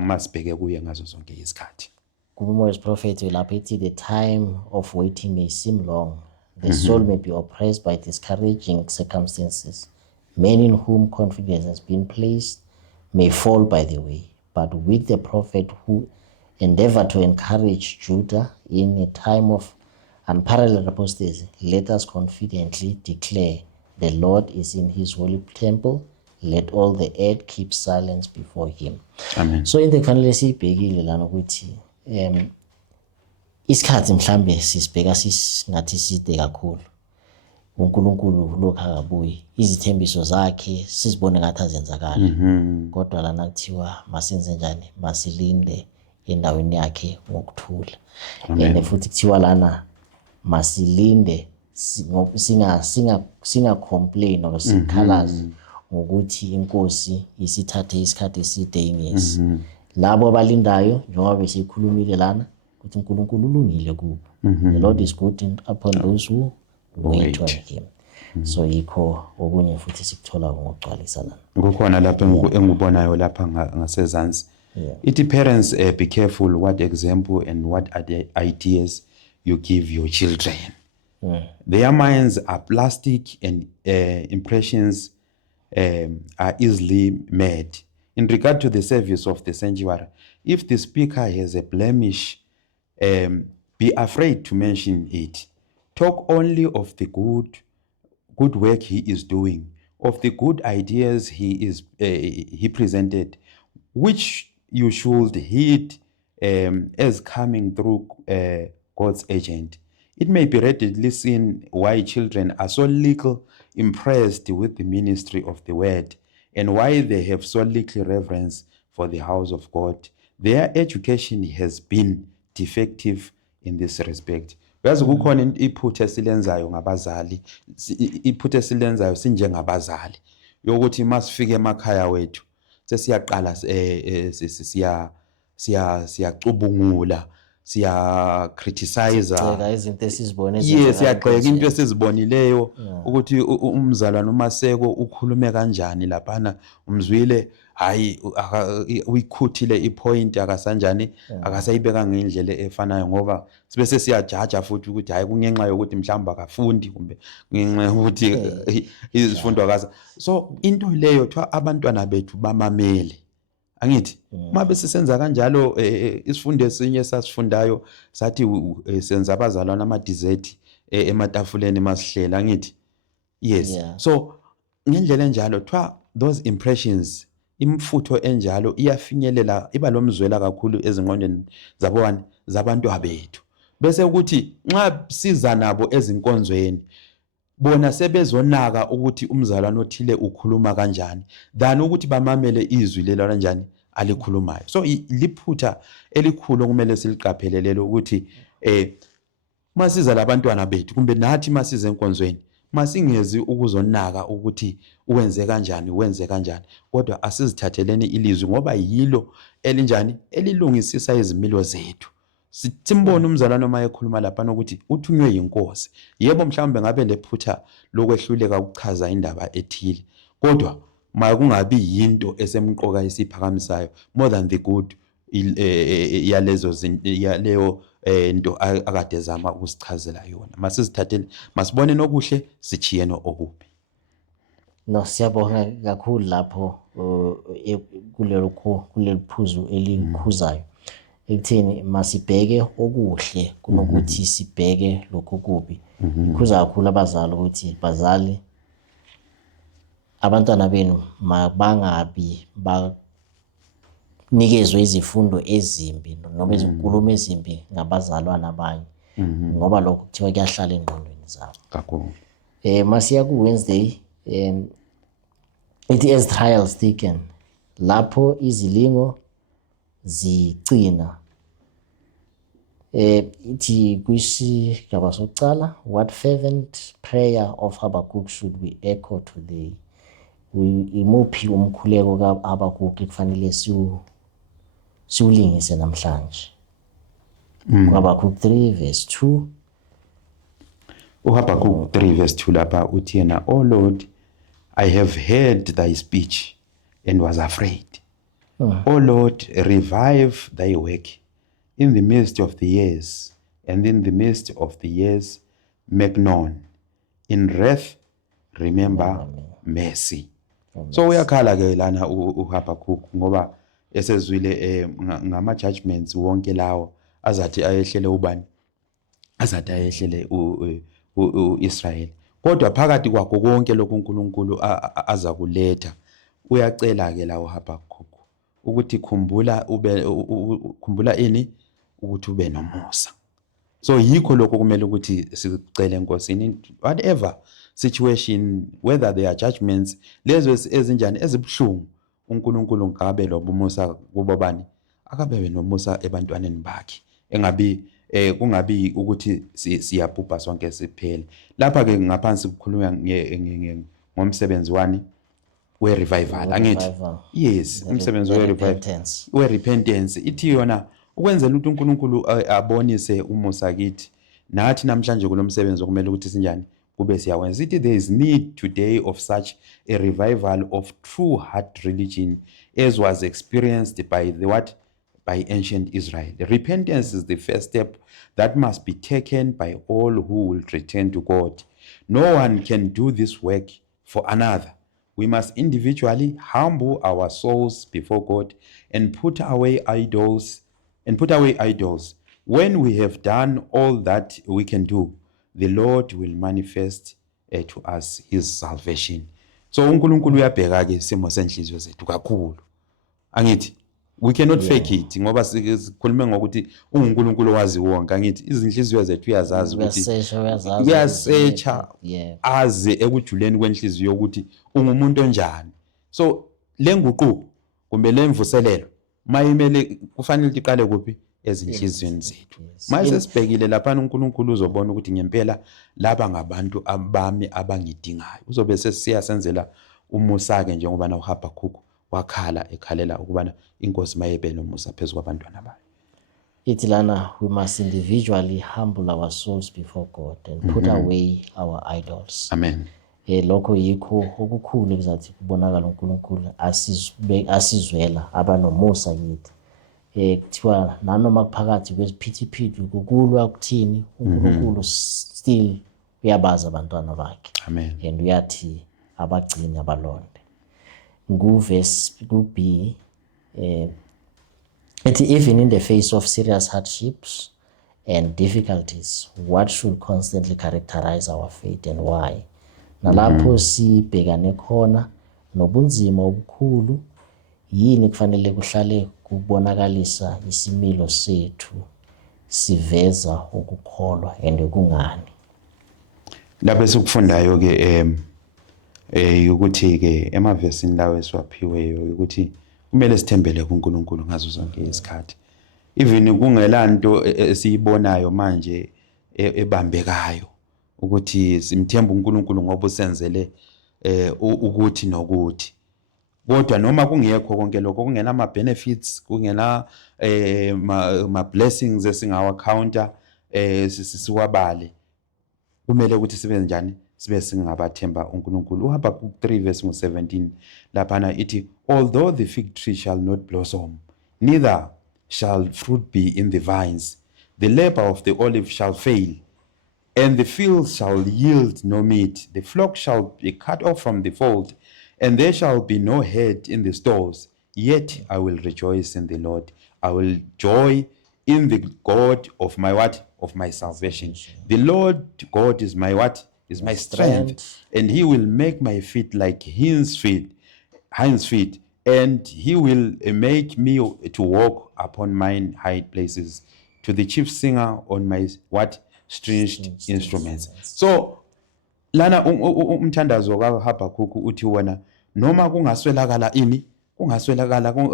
masibheke kuye ngazo zonke izikhathi. Kumoya prophet lapho ethi the time of waiting may seem long. The soul may be oppressed by discouraging circumstances. Men in whom confidence has been placed may fall by the way. But with the prophet who endeavored to encourage Judah in a time of unparalleled apostasy, let us confidently declare, the Lord is in his holy temple. Let all the earth keep silence before him. Amen. So into kufanele siyibhekile lana ukuthi isikhathi mhlambe sisibheka ngathi side kakhulu. uNkulunkulu lokho akabuyi, izithembiso zakhe sizibone ngathi azenzakala. Kodwa lana kuthiwa masenze njani, masilinde endaweni yakhe ngokuthula. And futhi kuthiwa lana masilinde singa complain or sikhalaze ngokuthi inkosi isithathe isikhathi eside ingezi. Labo abalindayo njengoba besikhulumile lana ukuthi uNkulunkulu ulungile kubo. The Lord is good upon those who wait on him. So yikho okunye futhi sikuthola ngokugcwalisa lana. Kukhona lapha engibonayo lapha ngasezansi. Ithi parents, be careful what example and what ideas you give your children. Their minds are plastic and impressions are easily made. In regard to the service of the sanctuary, if the speaker has a blemish, be afraid to mention it. Talk only of the good work he is doing, of the good ideas he presented, which you should heed as coming through God's agent. It may be readily seen why children are so little impressed with the ministry of the word and why they have so little reverence for the house of God. Their education has been defective in this respect. Uyazi kukhona iphutha esilenzayo ngabazali, iphutha esilenzayo sinjengabazali yokuthi masifike emakhaya wethu sesiyaqala siyacubungula, siya criticize izinto esizibone siyagxeka into esizibonileyo ukuthi umzalwane uMaseko ukhulume kanjani laphana, umzwile hayi uyikhuthile ipoint akasanjani, akasayibeka ngendlela efanayo, ngoba sibe sesiyajaja futhi ukuthi hayi kungenxa yokuthi mhlamba akafundi kumbe kungenxa yokuthi izifundo akaza. So into leyo thiwa abantwana bethu bamamele. Angithi mabe sisenza kanjalo isifundo esinye sasifundayo sathi senza abazalwana ama dessert ematafuleni masihlela, angithi yes. So ngendlela enjalo thiwa those impressions, imfutho enjalo iyafinyelela, iba lomzwela kakhulu ezingqondweni zabantwana bethu, bese ukuthi nxa siza nabo ezinkonzweni bona sebezonaka ukuthi umzalwane othile ukhuluma kanjani than ukuthi bamamele izwi lelo kanjani alikhulumayo. So liphutha elikhulu okumele siliqaphelele ukuthi masiza labantwana bethu kumbe nathi masiza enkonzweni masingezi ukuzonaka ukuthi uwenze kanjani, kodwa asizithatheleni ilizwi ngoba yilo elinjani elilungisisa izimilo zethu. Simbone umzalwane uma ekhuluma lapha ukuthi uthunywe yinkosi. Yebo mhlawumbe ngabe lephutha lokwehluleka ukuchaza indaba ethile, kodwa makungabi yinto esemqoka esiphakamisayo more than the good yaleyo into akade zama ukusichazela yona. Masizithathele, masibone nokuhle sichiyene okubi. No, siyabonga kakhulu lapho kuleliphuzu elikhuzayo ekutheni masibheke okuhle kunokuthi sibheke lokho kubi. Ikhuza kakhulu abazali ukuthi bazali abantwana benu mabangabi banikezwe izifundo ezimbi noma izinkulumo ezimbi ngabazalwana abanye, ngoba lokho kuthiwa kuyahlala engqondweni zabo kakhulu. Masiya ku Wednesday ithi as trials thicken, lapho izilingo zicina. Ithi kwisigaba sokucala, what fervent prayer of Habakkuk should we echo today? Imuphi umkhuleko kaHabakkuk kufanele siwulingise namhlanje. Habakkuk 3 verse 2. uHabakuk 3 verse 2 lapha uthi yena, "O Lord, I have heard thy speech and was afraid. O Lord, revive thy work in the midst of the years, and in the midst of the years make known. In wrath remember mercy." So uyakhala ke lana uHabakuk ngoba esezwile ngama judgments wonke lawo azathi ayehlele ubani, azathi ayehlele uIsrael. Kodwa phakathi kwakho konke lokhu uNkulunkulu aza kuletha, uyacela ke la uHabakuk ukuthi khumbula ini ukuthi ube nomusa. So yikho lokho kumele ukuthi sicele enkosini, whatever situation, whether there are judgments lezo ezinjani ezibhlungu, uNkulunkulu ngabe lobumusa kubo bani, akabe nomusa ebantwaneni bakhe, engabi kungabi ukuthi siyabhubha sonke siphele. Lapha ke ngaphansi kukhulunywa ngomsebenzi wani we-revival, angithi? Yes, umsebenzi we-repentance. Ithi yona ukwenzela ukuthi uNkulunkulu abonise umusa kithi, nathi namhlanje kulomsebenzi okumele ukuthi sinjani kube siyawenza. Ithi there is need today of such a revival of true heart religion as was experienced by by ancient Israel. Repentance is the first step that must be taken by all who will return to God. No one can do this work for another. We must individually humble our souls before God and put away idols. When we have done all that we can do, the Lord will manifest to us his salvation. So uNkulunkulu uyabheka ke isimo senhliziyo zethu kakhulu, angithi? We cannot fake it ngoba sikhulume ngokuthi uNkulunkulu wazi wonke, angithi? Izinhliziyo zethu uyazazi ukuthi uyasearcha aze ekujuleni kwenhliziyo ukuthi ungumuntu onjani. So lenguquko kumbe lemvuselelo mayimele kufanele iqale kuphi? Ezinhliziyweni zethu. Mayise sibhekile lapha uNkulunkulu uzobona ukuthi ngempela laba ngabantu abami abangidingayo. Uzobe sesiyasenzela umusa ke njengoba na uHabakuk wakhala ekhalela ukubana inkosi mayebe nomusa phezulu kwabantwana bayo. Ithi lana, we must individually humble our souls before God and put away our idols. Amen. Lokho yikho okukhulu kuzathi kubonakala uNkulunkulu asizwela abanomusa kithi. Kuthiwa nanoma kuphakathi kwesiphithiphithi kukulwa kuthini, uNkulunkulu still uyabaza abantwana bakhe. Amen. And uyathi abagcini abalonde. Verse B, even in the face of serious hardships and difficulties, what should constantly characterize our faith and why? Nalapho sibhekane khona nobunzima obukhulu, yini kufanele kuhlale kubonakalisa isimilo sethu siveza ukukholwa and kungani? Lapho sikufundayo ke ukuthi ke emavesini lawo esiwaphiweyo ukuthi kumele sithembele kuNkulunkulu ngazo zonke isikhathi. Even kungelanto esiyibonayo manje ebambekayo ukuthi simthemba uNkulunkulu ngoba usenzele ukuthi nokuthi. Kodwa noma kungekho konke lokho, kungena ama benefits, kungena ma blessings esingawa counter siwabale, kumele ukuthi sibe njani? Sibe singabathemba uNkulunkulu. uHabakuk 3 verse 17 laphana ithi, "Although the fig tree shall not blossom, neither shall fruit be in the vines, the labor of the olive shall fail, and the fields shall yield no meat. The flock shall be cut off from the fold, and there shall be no head in the stalls. Yet I will rejoice in the Lord. I will joy in the God of my of my salvation. The Lord God is my is my strength, and he will make my feet like hinds feet, and he will make me to walk upon mine high places, to the chief singer on my stringed instruments." So lana umthandazo kaHabakuk uthi wona noma kungaswelakala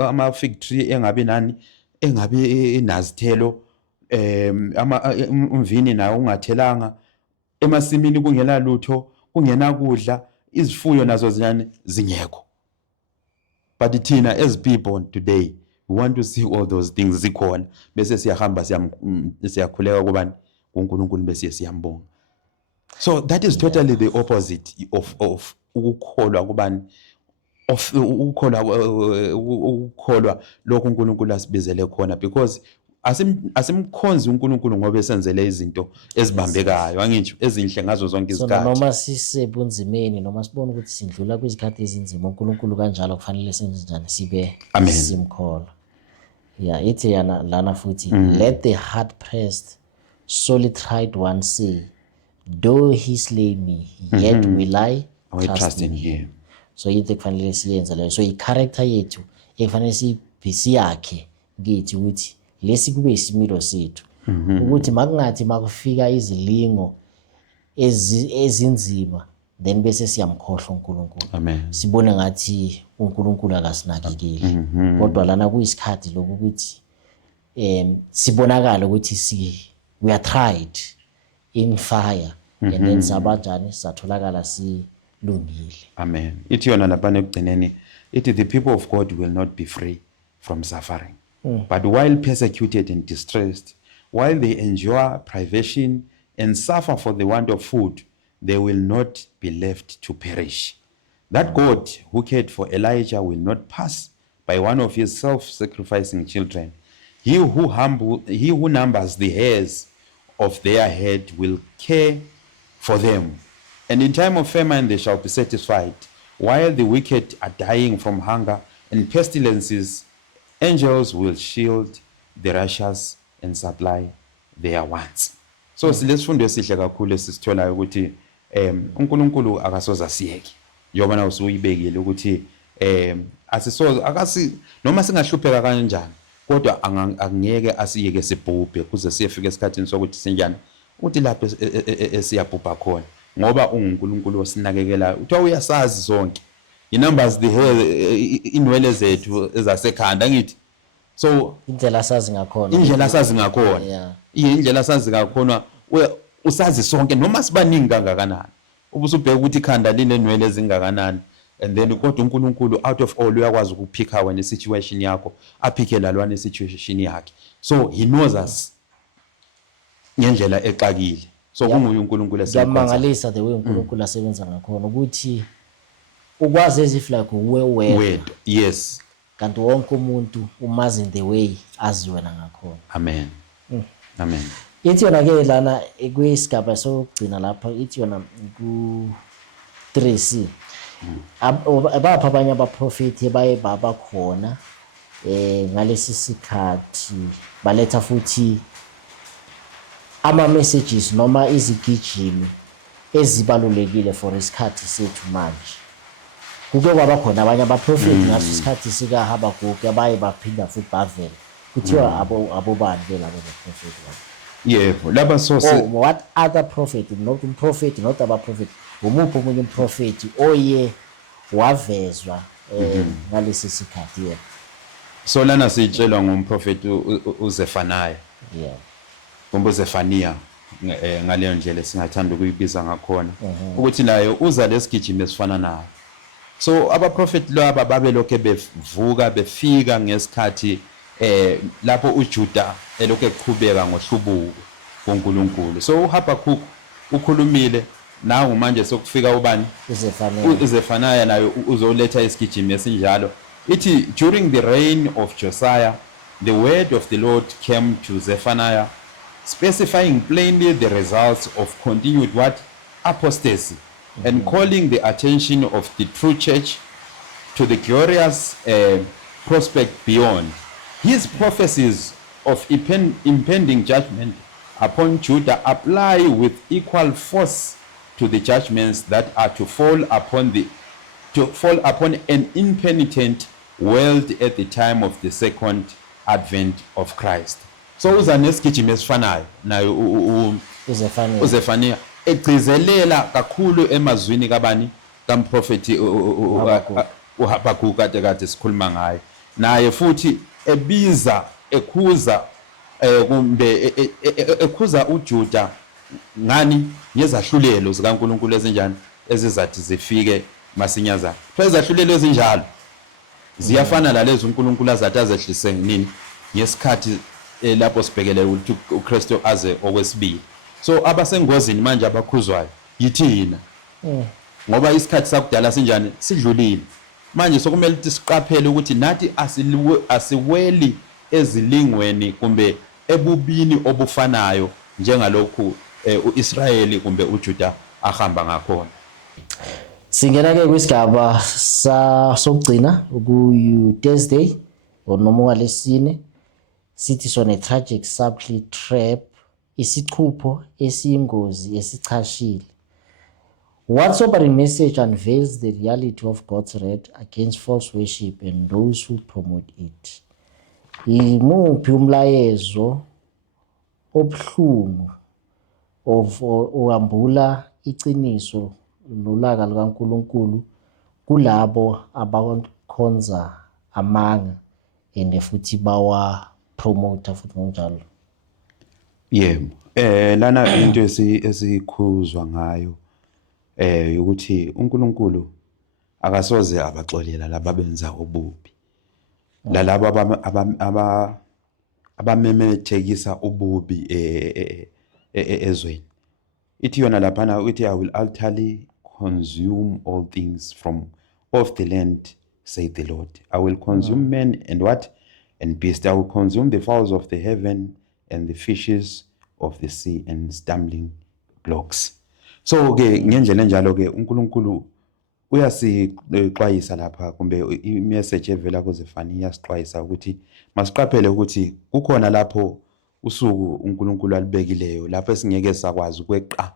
ama fig tree engabi inazithelo, umvini nawo ungathelanga, emasimini kungela lutho, kungena kudla, izifuyo nazo zingekho. But thina as people today we want to see all those things zikhona bese siyahamba siyakhuleka kubani kuNkulunkulu bese siyambonga. So that is totally the opposite of ukukholwa kubani of ukukholwa lokho uNkulunkulu asibizele khona, because asimkhonzi uNkulunkulu ngoba esenzele izinto ezibambekayo angitsho ezinhle ngazo zonke izikhathi. So noma sisebunzimeni noma sibona ukuthi sindlula kwizikhathi ezinzima uNkulunkulu kanjalo kufanele senze njani sibe simkholwa. Yeah, ithi yana lana futhi let the hard pressed sorely tried one say, though he slay me yet will I trust in him. So ithi kufanele siyenze leyo. So i-character yethu ekufanele siyakhe ngithi ukuthi lesi kube isimilo sethu ukuthi makungathi makufika izilingo ezinzima then bese siyamkhohlwa uNkulunkulu. Amen. Sibone ngathi uNkulunkulu akasinakekeli. Kodwa lana kuyisikhathi lokuthi sibonakala ukuthi we are tried in fire and then sabanjani satholakala silungile. Amen. Ithi yona lapha ekugcineni ithi the people of God will not be free from suffering. But while persecuted and distressed, while they endure privation and suffer for the want of food, they will not be left to perish. That God who cared for Elijah will not pass by one of his self-sacrificing children. He who numbers the hairs of their head will care for them. And in time of famine they shall be satisfied. While the wicked are dying from hunger and pestilences, angels will shield the righteous and supply their wants. So silesifundo esihle kakhulu esitholayo ukuthi uNkulunkulu akasoza asiyeke. Njengoba nawe usuyibekile ukuthi asisoza noma singahlupheka kanjani kodwa angeke asiyeke sibhubhe kuze siyefika esikhathini sokuthi sinjani uthi lapho esiyabhubha khona ngoba uNkulunkulu osinakekelayo. Uthiwa uyasazi zonke i-numbers the hair inwele zethu ezasekhanda ngithi. So indlela asazi ngakhona indlela asazi ngakhona usazi sonke noma sibaningi kangakanani ubusubheka ukuthi ikhanda linenwele ezingakanani and then kodwa uNkulunkulu out of all uyakwazi ukuphika wena situation yakho aphike lalwana situation yakhe. So he knows us ngendlela exakile. So kunguye uNkulunkulu esiyamangalisa the way uNkulunkulu asebenza ngakhona ukuthi ukwazi as like wedwa. Yes. Kanti wonke umuntu umazi in the way azi wena ngakhona. Amen. Amen. Ithi yona ke lana kuyisigaba sokugcina lapha ithi yona ku 3C. Abapha abanye abaprofeti baye baba khona ngalesi sikhathi baletha futhi ama messages noma izigijimi ezibalulekile for isikhathi sethu manje. Kuke kwaba khona abanye abaprofeti ngaso isikhathi sika Habakkuk abaye baphinda futhi bavela. Kuthiwa abobani ke labo baprofeti labo. Yebo laba what other prophet, not prophet, not other prophet, umuphi omunye umprofeti oye wavezwa ngalesi sikhathi yena. So lana sitshelwa ngumprofeti uZefaniah. Yeah. uZefaniah ngaleyo ndlela singathanda ukuyibiza ngakhona ukuthi nayo uza lesigijimi esifana nayo. So abaprofeti laba babelokhe bevuka befika ngesikhathi lapho uJuda elokhe eqhubeka ngohlubuko kuNkulunkulu. So uHabakkuk ukhulumile nawe manje sokufika ubani uZefaniah nayo uzoletha isigijimi esinjalo. Ithi during the reign of Josiah the word of the Lord came to Zephaniah specifying plainly the results of continued apostasy and calling the attention of the true church to the glorious prospect beyond. His prophecies of impending judgment upon Judah apply with equal force to the judgments that are to fall upon an impenitent world at the time of the second advent of Christ. So uza nesigijimi esifanayo nayo uZefaniah egcizelela kakhulu emazwini kabani kamprofeti uHabakkuk kade sikhuluma ngayo naye futhi ebiza ekhuza kumbe ekhuza uJuda ngani ngezahlulelo zikaNkulunkulu ezinjani ezizathi zifike masinyazana. Ezahlulelo ezinjalo ziyafana lalezo uNkulunkulu azathi azehlise nini ngesikhathi lapho sibhekelele ukuthi uKristu aze okwesibili. So abasengozini manje abakhuzwayo yithina, ngoba isikhathi sakudala sinjani sidlulile. Manje sokumele ukuthi siqaphele ukuthi nathi asiweli ezilingweni kumbe ebubini obufanayo njengalokhu uIsrayeli kumbe uJuda ahamba ngakhona. Singena ke kwisigaba sokugcina ku-Thursday noma walesine, sithi sona tragic supply trap, isichupho esiyingozi esichashile. What sobering message unveils the reality of God's wrath against false worship and those who promote it? Imuphi umlayezo obuhlungu ohambula iqiniso nolaka lukaNkulunkulu kulabo abakhonza amanga and futhi bawa promoter futhi njalo? Yebo, lana into esikhuzwa ngayo ukuthi uNkulunkulu akasoze abaxolela laba benza ububi, lalabo abamemethekisa ububi ezweni. Ithi yona laphana uthi, I will utterly consume all things from off the land, saith the Lord. I will consume men and what? And beast. I will consume the fowls of the heaven and the fishes of the sea and stumbling blocks. So ke ngendlela enjalo ke uNkulunkulu uyasixwayisa lapha, kumbe imessage evela kuZefaniya iyasixwayisa ukuthi masiqaphele ukuthi kukhona lapho usuku uNkulunkulu alibekileyo lapho esingeke sakwazi ukweqa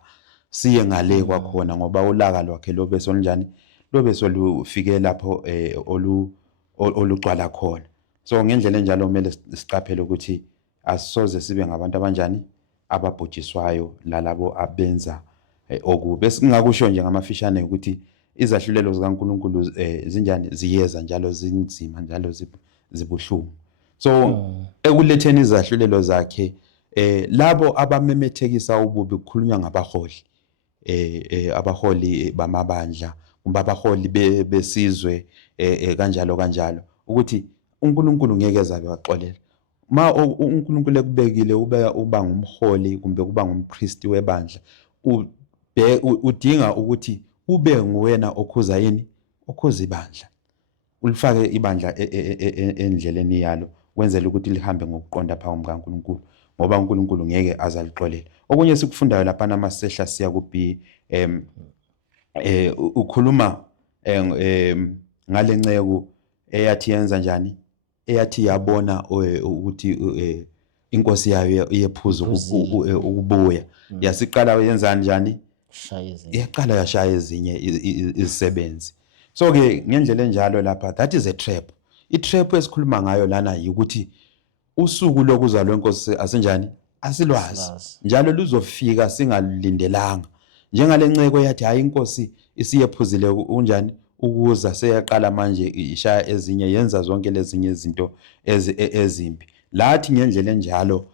siye ngale kwakhona, ngoba ulaka lwakhe lobe sonjani lobe solufike lapho olugcwala khona. So ngendlela enjalo kumele siqaphele ukuthi asisoze sibe ngabantu abanjani ababhujiswayo lalabo abenza okubi. Singakusho nje ngamafishane ukuthi izahlulelo zikaNkulunkulu zinjani, ziyeza njalo zinzima njalo zibuhlungu. So ekuletheni izahlulelo zakhe labo abamemethekisa ububi kukhulunywa ngabaholi, abaholi bamabandla kumbe abaholi besizwe kanjalo ukuthi uNkulunkulu ngeke azabe waxolela. Ma uNkulunkulu ekubekile uba ngumholi kumbe kuba ngumpriest webandla, udinga ukuthi ube nguwena okhuza yini, okhuza ibandla, ulifake ibandla endleleni yalo kwenzela ukuthi lihambe ngokuqonda phambi kukaNkulunkulu, ngoba uNkulunkulu ngeke azalixolela. Okunye sikufundayo lapha namasehla siya ku-B, ukhuluma ngalenceku eyathi yenza njani, eyathi yabona ukuthi inkosi yayo iyephuza ukubuya, yasiqala yenzani njani, yaqala yashaya ezinye izisebenzi. So ke ngendlela enjalo lapha, that is a trap. I-trap esikhuluma ngayo lana ukuthi usuku lokuzalwa kwenkosi asenjani, asilwazi, njalo luzofika singalindelanga. Njengale nceko yathi hayi inkosi isiyephuzile unjani ukuza, seyaqala manje ishaya ezinye, yenza zonke lezinye izinto ezimbi. Lathi ngendlela enjalo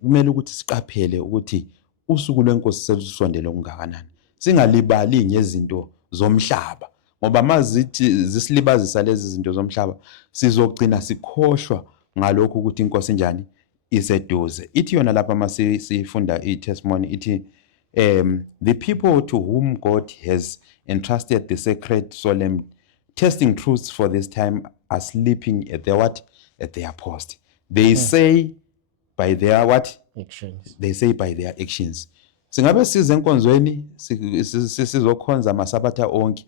kumele ukuthi siqaphele ukuthi usuku lwenkosi selusondele okungakanani, singalibali ngezinto zomhlaba, ngoba mazithi zisilibazisa lezi zinto zomhlaba sizogcina sikhohlwa ngalokho ukuthi inkosi njani iseduze. Ithi yona lapha masifunda i-testimony ithi the people to whom God has entrusted the sacred solemn testing truths for this time are sleeping at their what? At their post. They say by their what? Actions. They say by their actions. Singabe size enkonzweni sizokhonza amasabatha onke,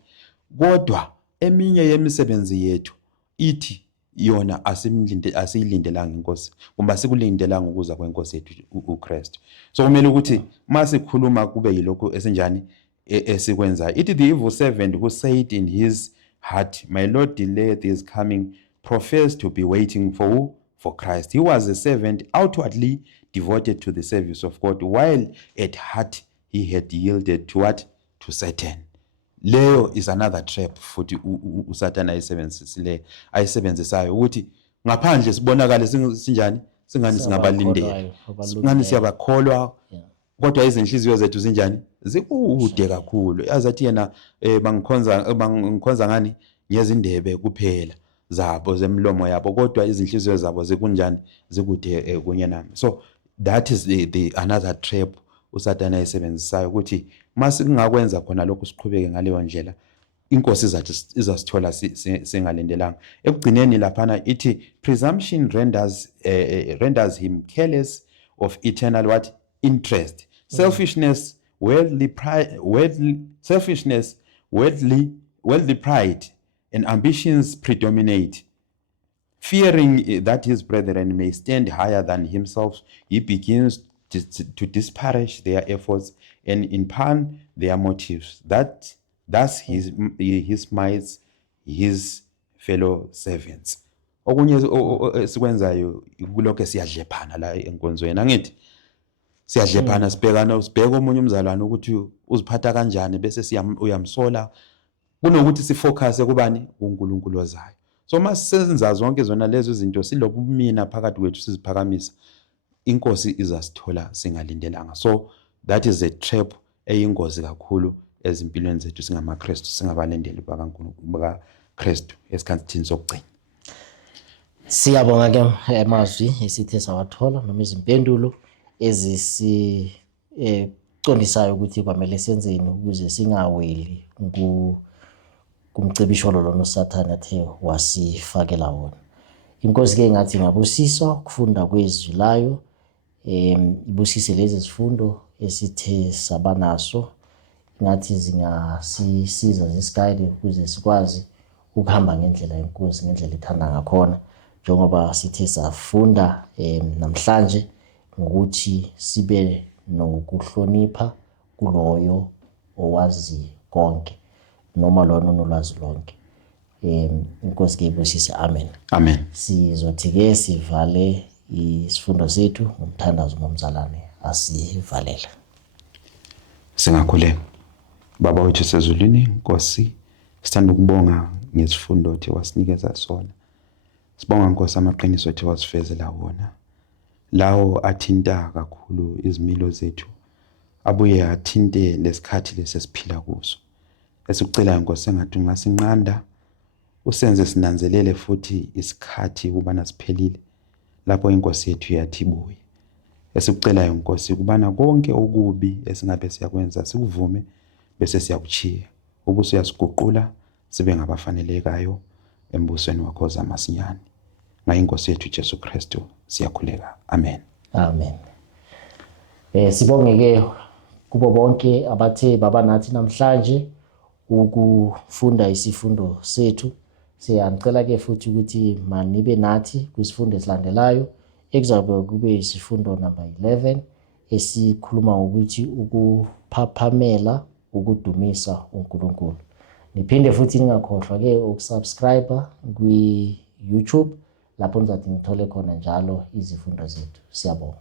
kodwa eminye yemisebenzi yethu ithi yona asiyilindelanga inkosi kumbe sikulindelanga ukuza kwenkosi yethu uKristu. So kumele ukuthi masikhuluma kube yilokho esenjani esikwenza. Ithi the evil servant who said in his heart, my Lord delay this coming, professed to be waiting for who? For Christ. He was a servant outwardly devoted to the service of God, while at heart he had yielded to what? To Satan. Leyo is another trap futhi uSathana ayisebenzisayo ukuthi ngaphandle sibonakale sinjani, singani singabalindeli, singani siyabakholwa, kodwa izinhliziyo zethu zinjani, zikude kakhulu. Azathi yena bangikhonza ngani ngezindebe kuphela, zabo zemlomo yabo kodwa izinhliziyo zabo zikunjani zikude kunye nami. So that is the another trap uSathane ayisebenzisayo ukuthi masingakwenza khona lokhu siqhubeke ngaleyo ndlela inkosi izasithola singalindelanga. Ekugcineni laphana ithi presumption renders him careless of eternal what interest. Selfishness, worldly pride, worldly pride and ambitions predominate. Fearing that his brethren may stand higher than himself, he begins to disparage their efforts and impugn their motives. Thus he smites his fellow servants. Okunye sikwenzayo kulokho siyadlephana la enkonzweni. Angithi siyadlephana sibheka omunye umzalwane ukuthi uziphatha kanjani bese uyamsola kunokuthi sifocus kubani uNkulunkulu ozayo. So masisenza zonke zona lezo zinto silobumina phakathi kwethu siziphakamisa inkosi izasithola singalindelanga. So that is a trap eyingozi kakhulu ezimpilweni zethu singamaKristu singabalendeli bakaKristu esikhathini sokugcina. Siyabonga ke amazwi esithe sawathola noma izimpendulo ezisiqondisayo ukuthi kwamele senzeni ukuze singaweli kumcebisholo lona uSathane athe wasifakela wona. Inkosi ke ngathi ngabusiswa ukufunda kwezwi layo ibusise lezi zifundo esithe sabanaso ngathi zingasisiza zisiguide ukuze sikwazi ukuhamba ngendlela yenkosi ngendlela ethanda ngakhona njengoba sithe safunda namhlanje ukuthi sibe nokuhlonipha kuloyo owazi konke noma lona onolwazi lonke. Inkosi ke ibusise. Amen. Amen. Sizothi ke sivale isifundo sethu ngomthandazo nomzalwane asivalela. Singakhuleka. Baba wethu sezulwini, Nkosi, sithanda ukubonga ngesifundo othi wasinikeza sona. Sibonga Nkosi amaqiniso othi wasifezela wona. Lawo athinta kakhulu izimilo zethu. Abuye athinte lesikhathi lesesiphila kuso. Esikucela Nkosi engathi ungasinqanda usenze sinanzelele futhi isikhathi ubana siphelile lapho inkosi yethu yathi ibuye. Esikucela Nkosi kubana konke okubi esingabe siyakwenza sikuvume bese siyakuchiya. Ubuso uyasiguqula sibe ngabafanelekayo embusweni wakho zamasinyane. Ngayinkosi yethu Jesu Kristu siyakhuleka. Amen. Amen. Sibonge ke kubo bonke abathe baba nathi namhlanje ukufunda isifundo sethu. Siyacela ke futhi ukuthi manibe nathi kwisifundo esilandelayo ekuzabe kube isifundo number 11 esikhuluma ngokuthi ukuphaphamela ukudumisa uNkulunkulu. Niphinde futhi ningakhohlwa ke ukusubscribe kwi YouTube lapho nizathi ngithole khona njalo izifundo zethu. Siyabonga.